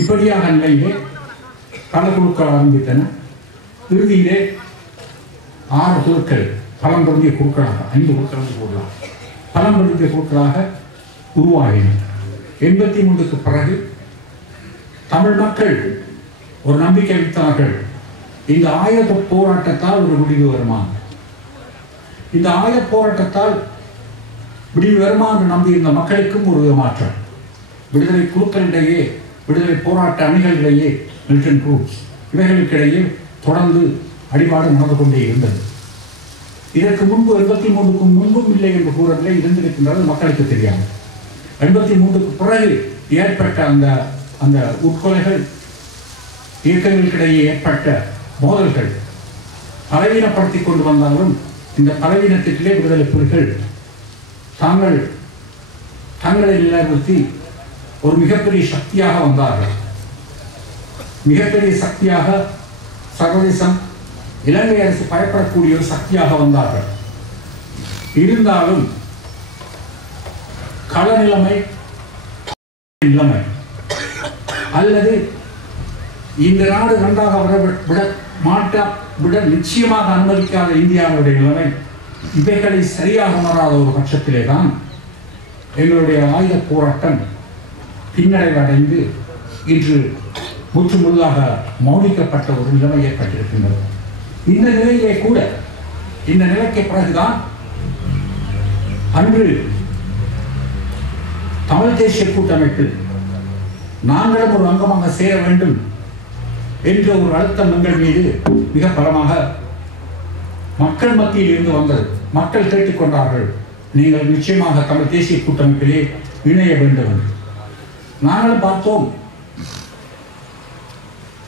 இப்படியாக நிலையிலே பல குழுக்கள் ஆரம்பித்தன. இறுதியிலே 6 குழுக்கள் பலம் பொருந்திய குழுக்களாக, 5 குழுக்கள் போடலாம், பலம் பொருந்திய குழுக்களாக உருவாகின. 83க்கு பிறகு தமிழ் மக்கள் ஒரு நம்பிக்கை வைத்தார்கள், இந்த ஆயுத போராட்டத்தால் ஒரு முடிவு வருமா, இந்த ஆயுத போராட்டத்தால் முடிவு வருமா என்று நம்பியிருந்த மக்களுக்கும் ஒரு மாற்றம். விடுதலை குழுக்களிடையே, விடுதலை போராட்ட அணிகளிடையே, மிலிட்டன்ட் குரூப்ஸ் இவைகளுக்கிடையே தொடர்ந்து அடிபாடு நடந்து கொண்டே இருந்தது. இதற்கு முன்பு 83க்கு முன்பும் இல்லை என்று கூறவில்லை, இருந்திருக்கின்றது, மக்களுக்கு தெரியாது. 83க்கு பிறகு ஏற்பட்ட அந்த உட்கொலைகள், இயக்கங்களுக்கிடையே ஏற்பட்ட மோதல்கள் பலவீனப்படுத்தி கொண்டு வந்தாலும் இந்த பலவீனத்திலே விடுதலை புலிகள் தங்களை நிலைநிறுத்தி ஒரு மிகப்பெரிய சக்தியாக வந்தார்கள். மிகப்பெரிய சக்தியாக சர்வதேசம், இலங்கை அரசு பயப்படக்கூடிய ஒரு சக்தியாக வந்தார்கள். இருந்தாலும் கள நிலைமை அல்லது இந்த நாடு நன்றாக விட நிச்சயமாக அனுமதிக்காத இந்தியாவுடைய நிலைமை, இவைகளை சரியாக உணராத ஒரு பட்சத்திலே தான் எங்களுடைய ஆயுத போராட்டம் பின்னடைவு அடைந்து இன்று முற்று முழுதாக மௌனிக்கப்பட்ட ஒரு நிலைமை ஏற்பட்டிருக்கின்றது. இந்த நிலையிலே கூட, இந்த நிலைக்கு பிறகுதான் அன்று தமிழ் தேசிய கூட்டமைப்பில் நாங்களும் ஒரு அங்கமாக சேர வேண்டும் என்ற ஒரு அழுத்தம் எங்கள் மீது மிக பலமாக மக்கள் மத்தியில் இருந்து வந்தது. மக்கள் கேட்டுக்கொண்டார்கள், நீங்கள் நிச்சயமாக தமிழ் தேசிய கூட்டமைப்பிலே இணைய வேண்டும் என்று. நாங்களும் பார்த்தோம்,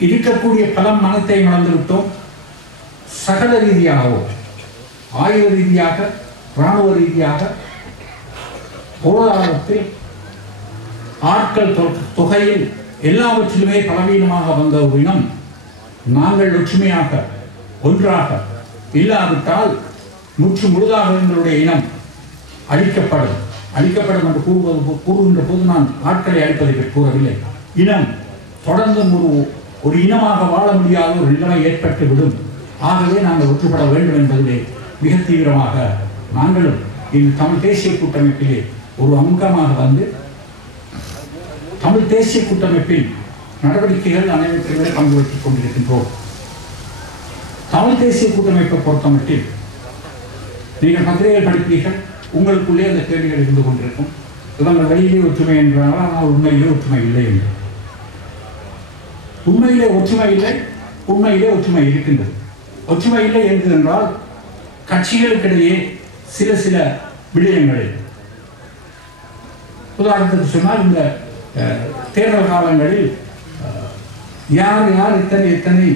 இருக்கக்கூடிய பலம் மனத்தை மறந்துவிட்டோம். சகல ரீதியாகவோ, ஆயுத ரீதியாக, இராணுவ ரீதியாக, பொருளாதாரத்தில், ஆட்கள் தொகையில் எல்லாவற்றிலுமே பலவீனமாக வந்த ஒரு இனம் நாங்கள் ஒற்றுமையாக ஒன்றாக இல்லாவிட்டால் முற்று முழுதாக எங்களுடைய இனம் அழிக்கப்படும் என்று கூறுகின்ற போது நான் ஆட்களை அழிப்பதை கூறவில்லை. இனம் தொடர்ந்து ஒரு இனமாக வாழ முடியாத ஒரு நிலைமை ஏற்பட்டுவிடும். ஆகவே நாங்கள் ஒற்றுப்பட வேண்டும் என்பதிலே மிக தீவிரமாக நாங்களும் இந்த தமிழ் தேசிய கூட்டமைப்பிலே ஒரு அங்கமாக வந்து தமிழ் தேசிய கூட்டமைப்பில் நடவடிக்கைகள் அனைவற்றிலுமே பங்கு பெற்றுக் கொண்டிருக்கின்றோம். தமிழ் தேசிய கூட்டமைப்பை பொறுத்தமட்டில் நீங்கள் பத்திரிகைகள் படிப்பீர்கள், உங்களுக்குள்ளே அந்த கேள்விகள் இருந்து கொண்டிருக்கும். இவங்கள் வெளியிலே ஒற்றுமை என்றால், ஆனால் உண்மையிலே ஒற்றுமை இல்லை என்று. உண்மையிலே ஒற்றுமை இல்லை, உண்மையிலே ஒற்றுமை இருக்கின்றது. ஒற்றுமை இல்லை என்று என்றால் கட்சிகளுக்கிடையே சில விடயங்களில், உதாரணத்துக்கு சொன்னால் இந்த தேர்தல் காலங்களில் யார் எத்தனை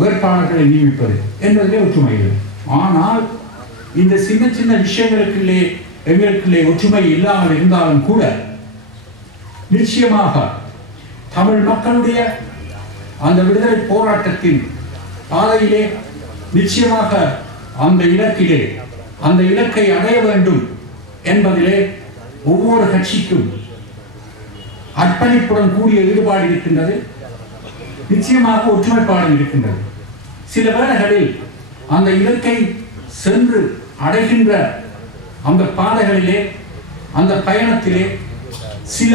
வேட்பாளர்களை நியமிப்பது என்பதிலே ஒற்றுமை இல்லை. ஆனால் இந்த சின்ன சின்ன விஷயங்களுக்குள்ளே எங்களுக்குள்ளே ஒற்றுமை இல்லாமல் இருந்தாலும் கூட நிச்சயமாக தமிழ் மக்களுடைய அந்த விடுதலை போராட்டத்தின் பாதையிலே நிச்சயமாக அந்த இலக்கிலே அந்த இலக்கை அடைய வேண்டும் என்பதிலே ஒவ்வொரு கட்சிக்கும் அர்ப்பணிப்புடன் கூடிய ஈடுபாடு இருக்கின்றது. நிச்சயமாக ஒற்றுமைப்பாடு இருக்கின்றது. சில வேளைகளில் அந்த இலக்கை சென்று அடைகின்ற அந்த பாதைகளிலே அந்த பயணத்திலே சில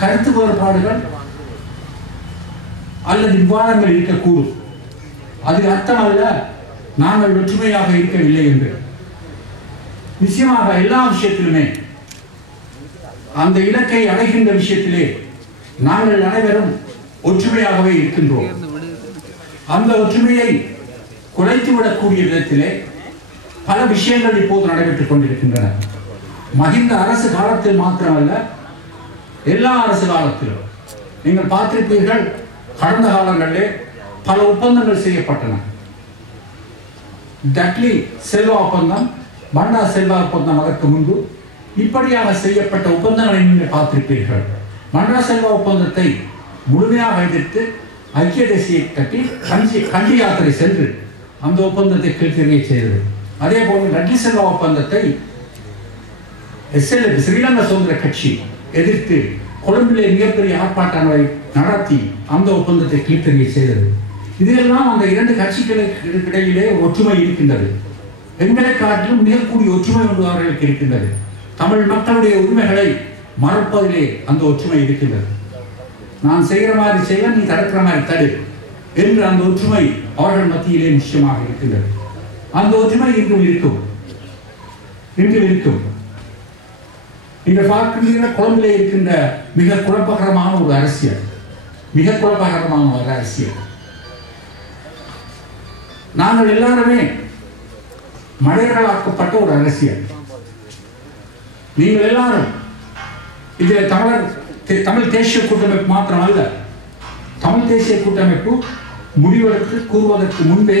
கருத்து வேறுபாடுகள் அல்லது விவாதங்கள் இருக்கக்கூடும். அது அர்த்தமல்ல நாங்கள் ஒற்றுமையாக இருக்கவில்லை என்று. நிச்சயமாக எல்லா விஷயத்திலுமே அந்த இலக்கை அடைகின்ற விஷயத்திலே நாங்கள் அனைவரும் ஒற்றுமையாகவே இருக்கின்றோம். அந்த ஒற்றுமையை குறைத்துவிடக்கூடிய விதத்திலே பல விஷயங்கள் இப்போது நடைபெற்றுக் கொண்டிருக்கின்றன. மஹிந்த அரசு காலத்தில் மாத்திரமல்ல, எல்லா அரசு காலத்திலும் நீங்கள் பார்த்திருப்பீர்கள். கடந்த காலங்களிலே பல ஒப்பந்தங்கள் செய்யப்பட்டன. டக்லி செல்வா ஒப்பந்தம், பண்டா செல்வா ஒப்பந்தம், அதற்கு முன்பு இப்படியாக செய்யப்பட்ட ஒப்பந்தங்களை நீங்கள் பார்த்திருப்பீர்கள். பண்டா செல்வா ஒப்பந்தத்தை முழுமையாக எதிர்த்து ஐக்கிய தேசிய கட்சி கண்டி யாத்திரை சென்று அந்த ஒப்பந்தத்தை கீழ்த்தெறிய செய்தது. அதே போல டக்லி செல்வா ஒப்பந்தத்தை ஸ்ரீலங்கா சுதந்திர கட்சி எதிர்த்து கொழும்பிலே மிகப்பெரிய ஆர்ப்பாட்டங்களை நடத்தி அந்த ஒப்பந்தத்தை கீழ்த்தெறிய செய்தது. இதெல்லாம் அந்த இரண்டு கட்சிகளுக்கு இடையிலே ஒற்றுமை இருக்கின்றது. எங்களை காட்டிலும் மிகக்கூடிய ஒற்றுமை ஒன்று அவர்களுக்கு இருக்கின்றது. தமிழ் மக்களுடைய உரிமைகளை மறப்பதிலே அந்த ஒற்றுமை இருக்கின்றது. நான் செய்கிற மாதிரி செய்ய, நீ தடுக்கிற மாதிரி தடு என்று அந்த ஒற்றுமை அவர்கள் மத்தியிலே நிச்சயமாக இருக்கின்றது. அந்த ஒற்றுமை இன்றும் இருக்கும். நீங்க பார்க்கின்ற கொழும்பிலே இருக்கின்ற மிக குழப்பகரமான ஒரு அரசியல், நாங்கள் எல்லாருமே மனிதர்களாக்கப்பட்ட ஒரு அரசியல். நீங்கள் எல்லாரும் இதில் தமிழ் தேசிய கூட்டமைப்பு மாத்திரமல்ல, தமிழ் தேசிய கூட்டமைப்பு முடிவெடுத்து கூறுவதற்கு முன்பே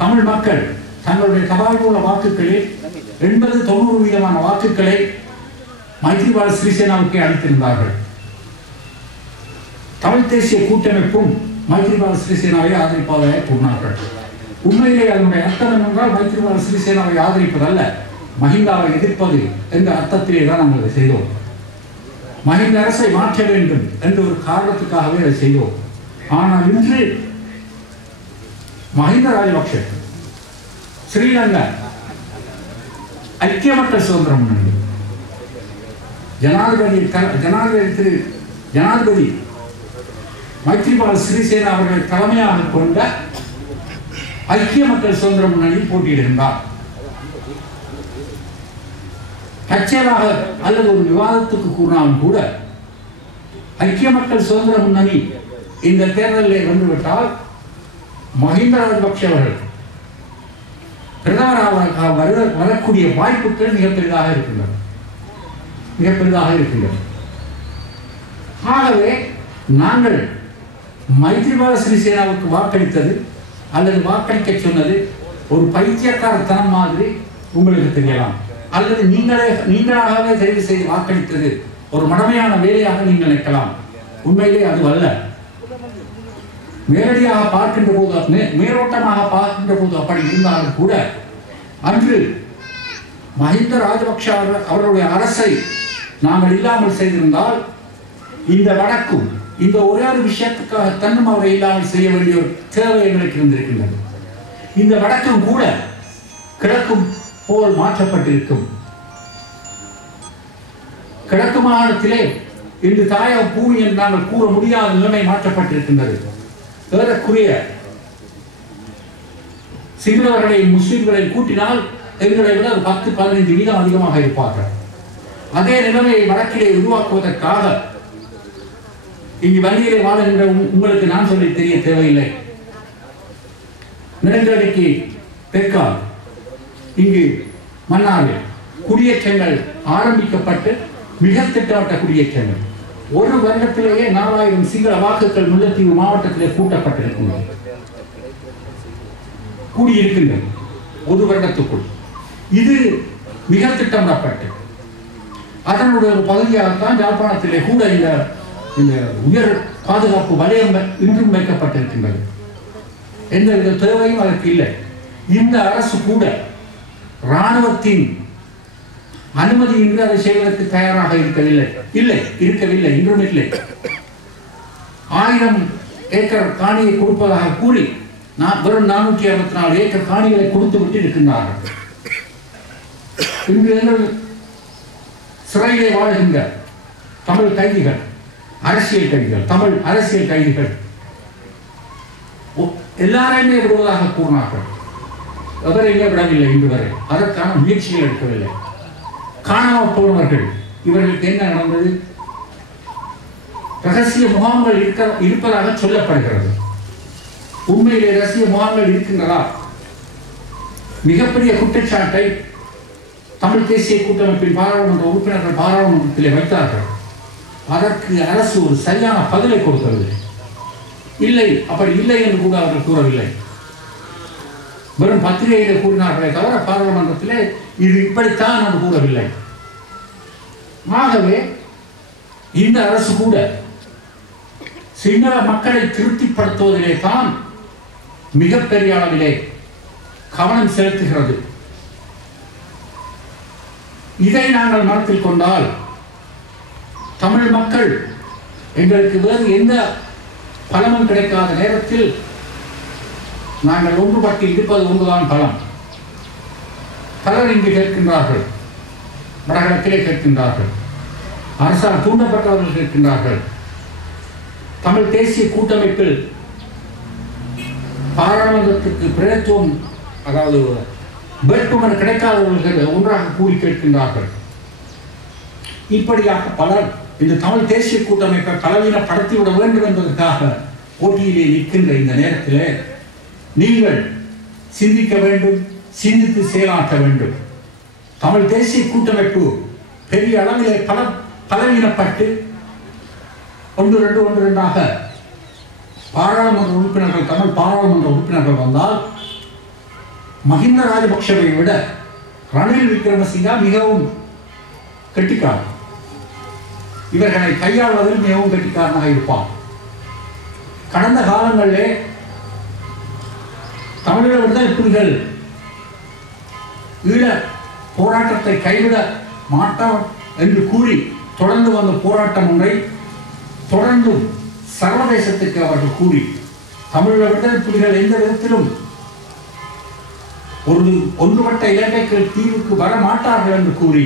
தமிழ் மக்கள் தங்களுடைய தபால் மூல வாக்குகளில் 80-90% வாக்குகளை மைத்ரிபால சிறிசேனாவுக்கு அளித்திருந்தார்கள். தமிழ் தேசிய கூட்டமைப்பும் மைத்ரிபால சிறிசேனாவை ஆதரிப்பதாக கூறினார்கள். உண்மையிலே அதனுடைய அர்த்தம் என்னென்றால் மைத்ரிபால சிறிசேனாவை ஆதரிப்பதல்ல, மஹிந்தாவை எதிர்ப்பது என்ற அர்த்தத்திலே தான் நாங்கள் அதை செய்தோம். மஹிந்த அரசை மாற்ற வேண்டும் என்ற ஒரு காரணத்துக்காகவே அதை செய்தோம். ஆனால் இன்று மஹிந்த ராஜபக்ஷ ஸ்ரீலங்கா ஐக்கிய மக்கள் சுதந்திர முன்னணி ஜனாதிபதி மைத்ரிபால சிறிசேனா அவர்களை தலைமையாக கொண்ட ஐக்கிய மக்கள் சுதந்திர முன்னணியில் போட்டியிடுகின்றார். தற்செயலாக அல்லது ஒரு விவாதத்துக்கு கூறினாலும் கூட ஐக்கிய மக்கள் சுதந்திர முன்னணி இந்த தேர்தலில் வந்துவிட்டால் மஹிந்த ராஜபக்ஷ அவர்கள் பிரதமராக வரக்கூடிய வாய்ப்புகள் மிக பெரிதாக இருக்கின்றன. ஆகவே நாங்கள் மைத்ரிபால சிறிசேனாவுக்கு வாக்களித்தது அல்லது வாக்களிக்க சொன்னது ஒரு பைத்தியக்காரத்தனம் மாதிரி உங்களுக்கு தெரியலாம், அல்லது நீங்களாகவே தெரிவு செய்து வாக்களித்தது ஒரு மடமையான வேலையாக நீங்கள் நினைக்கலாம். உண்மையிலே அது அல்ல. நேரடியாக பார்க்கின்ற போது, மேலோட்டமாக பார்க்கின்ற போது அப்படி இருந்தாலும் கூட அன்று மஹிந்த ராஜபக்ஷ அவருடைய அரசை நாங்கள் இல்லாமல் செய்திருந்தால் இந்த வடக்கும் இந்த ஒரே ஒரு விஷயத்துக்காக தன்னும் அவரை இல்லாமல் செய்ய வேண்டிய ஒரு தேவை எங்களுக்கு இருந்திருக்கின்றது. இந்த வடக்கும் கூட கிழக்கும் போல் மாற்றப்பட்டிருக்கும். கிழக்கு மாகாணத்திலே இன்று தாயக பூமி என்று நாங்கள் கூற முடியாத நிலைமை மாற்றப்பட்டிருக்கின்றது. ஏறக்குறைய சிங்களவர்களை முஸ்லிம்களை கூட்டினால் எங்களை விட ஒரு 10-15% அதிகமாக இருப்பார்கள். அதே நிலைமையை வடக்கிலே உருவாக்குவதற்காக இங்கு வங்கியிலே வாழ்கின்ற உங்களுக்கு நான் சொல்லி தெரிய தேவையில்லை. நெடுங்கடிக்கு தெற்கால் இங்கு மன்னாரில் குடியேற்றங்கள் ஆரம்பிக்கப்பட்டு மிக திட்டவட்ட குடியேற்றங்கள் ஒரு வருடத்திலேயே 4000 சிங்கள வாக்குகள் முல்லைத்தீவு மாவட்டத்திலே கூட்டப்பட்டிருக்கின்றன, கூடியிருக்கின்றன. ஒரு வருடத்துக்குள். இது மிக திட்டமிடப்பட்டு அதனுடைய ஒரு பகுதியாகத்தான் யாழ்ப்பாணத்திலே கூட இந்த உயர் பாதுகாப்பு வலயம் இன்றும் வைக்கப்பட்டிருக்கின்றது. எந்த தேவையும் அதற்கு இல்லை. இந்த அரசு கூட இராணுவத்தின் அனுமதியின்றி அதை செய்வதற்கு தயாராக இருக்கவில்லை, இன்றும் இல்லை. 1000 ஏக்கர் காணியை கொடுப்பதாக கூறி வெறும் 464 ஏக்கர் காணிகளை கொடுத்து விட்டு இருக்கின்றார்கள். இன்று எங்கள் சிறையிலே வாழ்கின்ற தமிழ் கைதிகள், அரசியல் கைதிகள், தமிழ் அரசியல் கைதிகள் எல்லாரையுமே விடுவதாக கூறினார்கள். எவரையுமே விடவில்லை இன்று வரை. அதற்கான முயற்சிகள் எடுக்கவில்லை. காணாமல் போனவர்கள் இவர்களுக்கு என்ன நடந்தது? ரகசிய முகாம்கள் இருப்பதாக சொல்லப்படுகிறது. உண்மையிலே ரகசிய முகாம்கள் இருக்கின்றதா? மிகப்பெரிய குற்றச்சாட்டை தமிழ் தேசிய கூட்டமைப்பின் பாராளுமன்ற உறுப்பினர்கள் பாராளுமன்றத்திலே வைத்தார்கள். அதற்கு அரசு ஒரு சரியான பதிலை கொடுக்கிறது. இல்லை, அப்படி இல்லை என்று கூட அவர்கள் கூறவில்லை. வெறும் பத்திரிகையிலே கூறினார்களே தவிர பாராளுமன்றத்திலே இது இப்படித்தான் என்று கூறவில்லை. ஆகவே இந்த அரசு கூட சிங்கள மக்களை திருப்திப்படுத்துவதிலே தான் மிகப்பெரிய அளவிலே கவனம் செலுத்துகிறது. இதை நாங்கள் மனத்தில் கொண்டால் தமிழ் மக்கள் எங்களுக்கு வேறு எந்த பலமும் கிடைக்காத நேரத்தில் நாங்கள் ஒன்றுபட்டு இருப்பது ஒன்றுதான் பலம். பலர் இங்கு கேட்கின்றார்கள், வடகிழக்கிலே கேட்கின்றார்கள், அரசால் தூண்டப்பட்டவர்கள் கேட்கின்றார்கள். தமிழ் தேசிய கூட்டமைப்பில் பாராளுமன்றத்திற்கு பிரதித்துவம், அதாவது வேட்புமனு கிடைக்காதவர்கள் ஒன்றாக கூறி கேட்கின்றார்கள். இப்படியாக பலர் இந்த தமிழ் தேசிய கூட்டமைப்பை பலவீனப்படுத்திவிட வேண்டும் என்பதற்காக போட்டியிலே நிற்கின்ற இந்த நேரத்திலே நீங்கள் சிந்திக்க வேண்டும், சிந்தித்து செயலாற்ற வேண்டும். தமிழ் தேசிய கூட்டமைப்பு பெரிய அளவிலே பலவீனப்பட்டு ஒன்று ரெண்டாக பாராளுமன்ற உறுப்பினர்கள், தமிழ் பாராளுமன்ற உறுப்பினர்கள் வந்தால் மஹிந்த ராஜபக்ஷவை விட ரணில் விக்ரமசிங்கா மிகவும் கெட்டிக்காரர். இவர்களை கையாள்வதில் மிகவும் கெட்டிக்காரனாக இருப்பார். கடந்த காலங்களிலே தமிழீழ விடுதலை புலிகள் ஈழ போராட்டத்தை கைவிட மாட்டார் என்று கூறி தொடர்ந்து வந்த போராட்டம் ஒன்றை தொடர்ந்து சர்வதேசத்துக்கு அவர்கள் கூறி தமிழீழ விடுதலை புலிகள் எந்த விதத்திலும் ஒரு ஒன்றுபட்ட இலங்கைக்கு தீர்வுக்கு வர மாட்டார்கள் என்று கூறி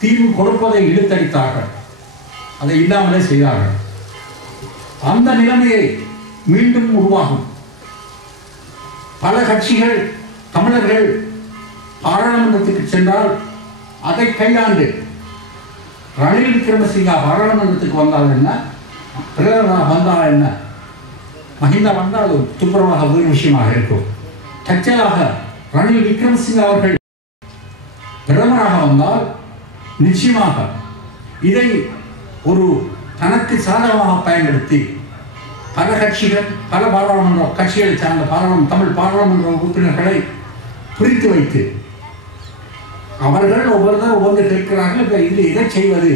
தீர்வு கொடுப்பதை இழுத்தடித்தார்கள். அதை இல்லாமலே செய்தார்கள். அந்த நிலைமையை மீண்டும் உருவாகும். பல கட்சிகள், தமிழர்கள் பாராளுமன்றத்துக்கு சென்றால் அதை கையாண்டு ரணில் விக்ரமசிங்கா பாராளுமன்றத்துக்கு வந்தால் என்ன, பிரதமராக வந்தால் என்ன, மஹிந்தா வந்தால் துப்புரவாக ஒரு விஷயமாக இருக்கும். தற்செயலாக ரணில் விக்ரமசிங்கா அவர்கள் பிரதமராக வந்தால் நிச்சயமாக இதை ஒரு தனக்கு சாதகமாக பயன்படுத்தி பல கட்சிகள், பல பாராளுமன்ற கட்சிகளை சார்ந்த தமிழ் பாராளுமன்ற உறுப்பினர்களை பிரித்து வைத்து அவர்கள் ஒவ்வொருத்தர் ஒவ்வொன்று கேட்கிறார்கள், இது இதை செய்வது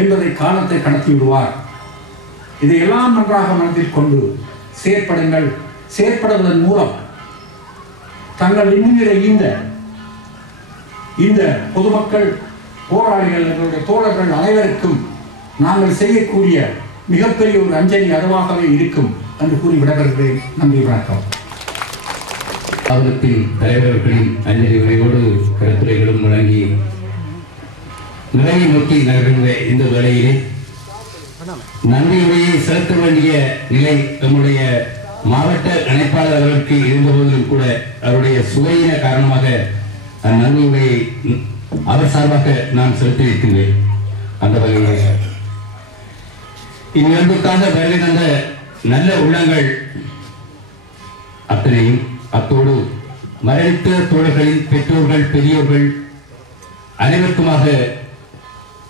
என்பதை காலத்தை கடத்தி விடுவார். இதையெல்லாம் நன்றாக மனதில் கொண்டு செயற்படுங்கள். செயற்படுவதன் மூலம் தங்கள் இன்னுகிற இந்த பொதுமக்கள், போராளிகள், எங்களுடைய தோழர்கள் அனைவருக்கும் நாங்கள் செய்யக்கூடிய மிகப்பெரிய ஒரு அஞ்சலி அதுவாகவே இருக்கும் என்று கூறி விடைபெறுகிறேன். நன்றி, வணக்கம். பாவனத்தின் தலைவர்களின் அஞ்சலி உரையோடு கருத்துரைகளும் வழங்கி நிறைவை நோக்கி நகர்ந்த இந்த வேளையிலே நன்றியுரையை செலுத்த வேண்டிய நிலை நம்முடைய மாவட்ட இணைப்பாளர் அவர்களுக்கு இருந்தபோதிலும் கூட அவருடைய சுவையின காரணமாக நன்றியுரையை அவர் சார்பாக நான் செலுத்தியிருக்கின்றேன். அந்த வகையில் இந்நிகழ்வுக்காக வருகை தந்த நல்ல உள்ளங்கள் அத்தனையும், அத்தோடு மரணித்த தோழர்களின் பெற்றோர்கள், பெரியோர்கள் அனைவருக்குமாக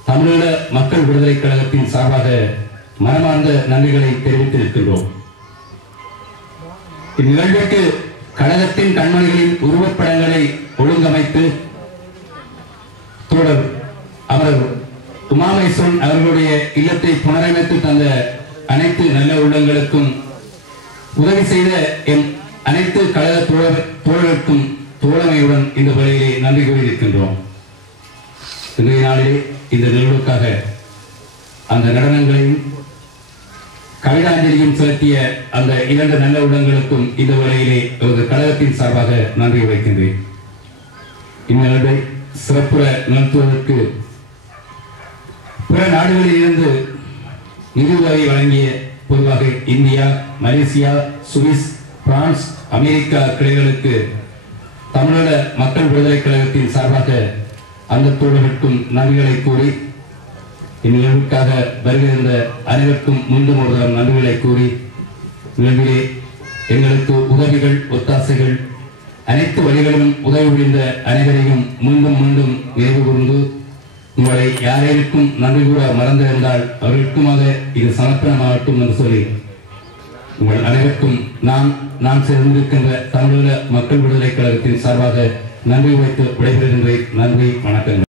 தமிழீழ மக்கள் விடுதலை கழகத்தின் சார்பாக மனமார்ந்த நன்றிகளை தெரிவித்திருக்கின்றோம். இந்நிகழ்வுக்கு கழகத்தின் கண்மணிகளின் உருவப்படங்களை ஒழுங்கமைத்து தோழர் அவர் உமாமேஸ்வரன் அவர்களுடைய இல்லத்தை புனரமைத்து தந்த அனைத்து நல்ல உள்ளங்களுக்கும் உதவி செய்த எம் அனைத்து கழக தோழர்களுக்கும் தோழமையுடன் இந்த வேளையிலே நன்றி கூறியிருக்கின்றோம். இன்றைய நாளிலே இந்த நிகழ்வுக்காக அந்த நடனங்களையும் கவிதாஞ்சலியும் செலுத்திய அந்த இரண்டு நல்ல உள்ளங்களுக்கும் இந்த வேளையிலே ஒரு கழகத்தின் சார்பாக நன்றி வைக்கின்றேன். இந்நிகழ்வை சிறப்புற நடத்துவதற்கு பிற நாடுகளில் இருந்து நிதியுதவி வழங்கிய பொதுவாக India, Malaysia, Swiss, France, America கிளைகளுக்கு தமிழக மக்கள் விடுதலை கழகத்தின் சார்பாக அந்த தோழர்களுக்கும் நன்றிகளை கூறி இந்நிகழ்வுக்காக வருகின்ற அனைவருக்கும் மீண்டும் ஒரு தரம் நன்றிகளை கூறி நிகழ்விலே எங்களுக்கு உதவிகள் ஒத்தாசைகள் அனைத்து வழிகளிலும் உதவி புரிந்த அனைவரையும் மீண்டும் மீண்டும் நினைவு கூர்ந்து உங்களை யாரேற்கும் நன்றி கூற மறந்திருந்தால் அவர்களுக்குமாக இது சமர்ப்பணமாகட்டும் என்று சொல்லி உங்கள் அனைவருக்கும் நான் சேர்ந்திருக்கின்ற தமிழக மக்கள் விடுதலை கழகத்தின் சார்பாக நன்றி வைத்து விடைபெறுகின்றேன். நன்றி, வணக்கங்கள்.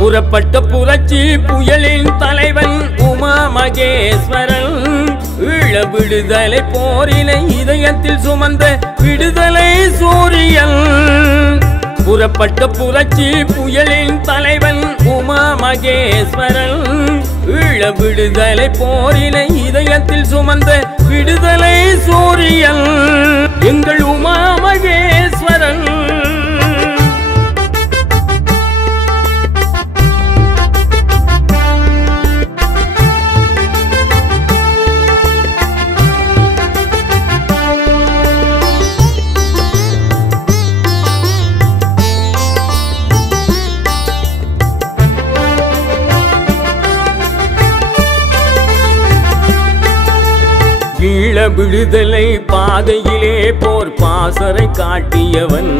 புறப்பட்ட புரட்சி புயலின் தலைவன் உமா மகேஸ்வரன் ஈழ விடுதலை போரினை இதயத்தில் சுமந்த விடுதலை சூரியன். புறப்பட்ட புரட்சி புயலின் தலைவன் உமா மகேஸ்வரன் ஈழ விடுதலை போரினை இதயத்தில் சுமந்த விடுதலை சூரியன் எங்கள் உமா மகேஸ்வரன். ஈழ விடுதலை பாதையிலே போர் பாசறை காட்டியவன்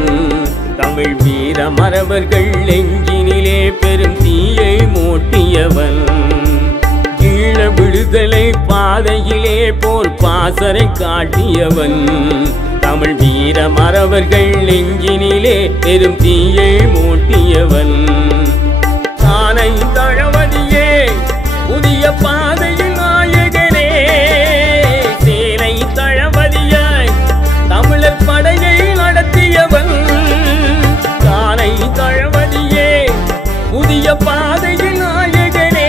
தமிழ் வீர மறவர்கள் நெஞ்சினிலே பெரும் தீயை மூட்டியவன். ஈழ விடுதலை பாதையிலே போர் பாசறை காட்டியவன் தமிழ் வீர மறவர்கள் நெஞ்சினிலே பெரும் தீயை மூட்டியவன். தானை தளபதியே புதிய பாதையில் நாயகனே சேனை தளபதியாய் தமிழர் படையை நடத்தியவன். தானை தளபதியே புதிய பாதையில் நாயகனே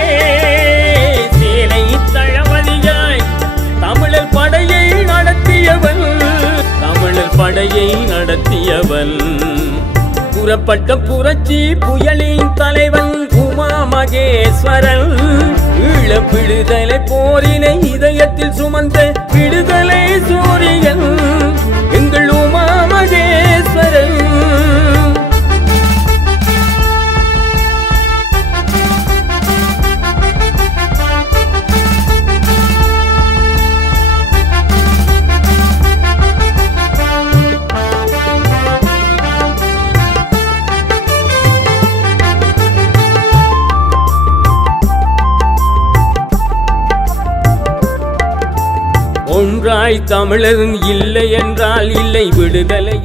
சேனை தளபதியாய் தமிழர் படையை நடத்தியவன். தமிழர் படையை நடத்தியவன். புறப்பட்ட புரட்சி புயலின் தலைவன் உமா மகேஸ்வரன் ஈழ விடுதலை போரினை இதயத்தில் சுமந்த விடுதலை சூரியன் எங்கள் உமா மகேஸ்வரன். ஒன்றாய் தமிழர் இல்லை என்றால் இல்லை விடுதலை.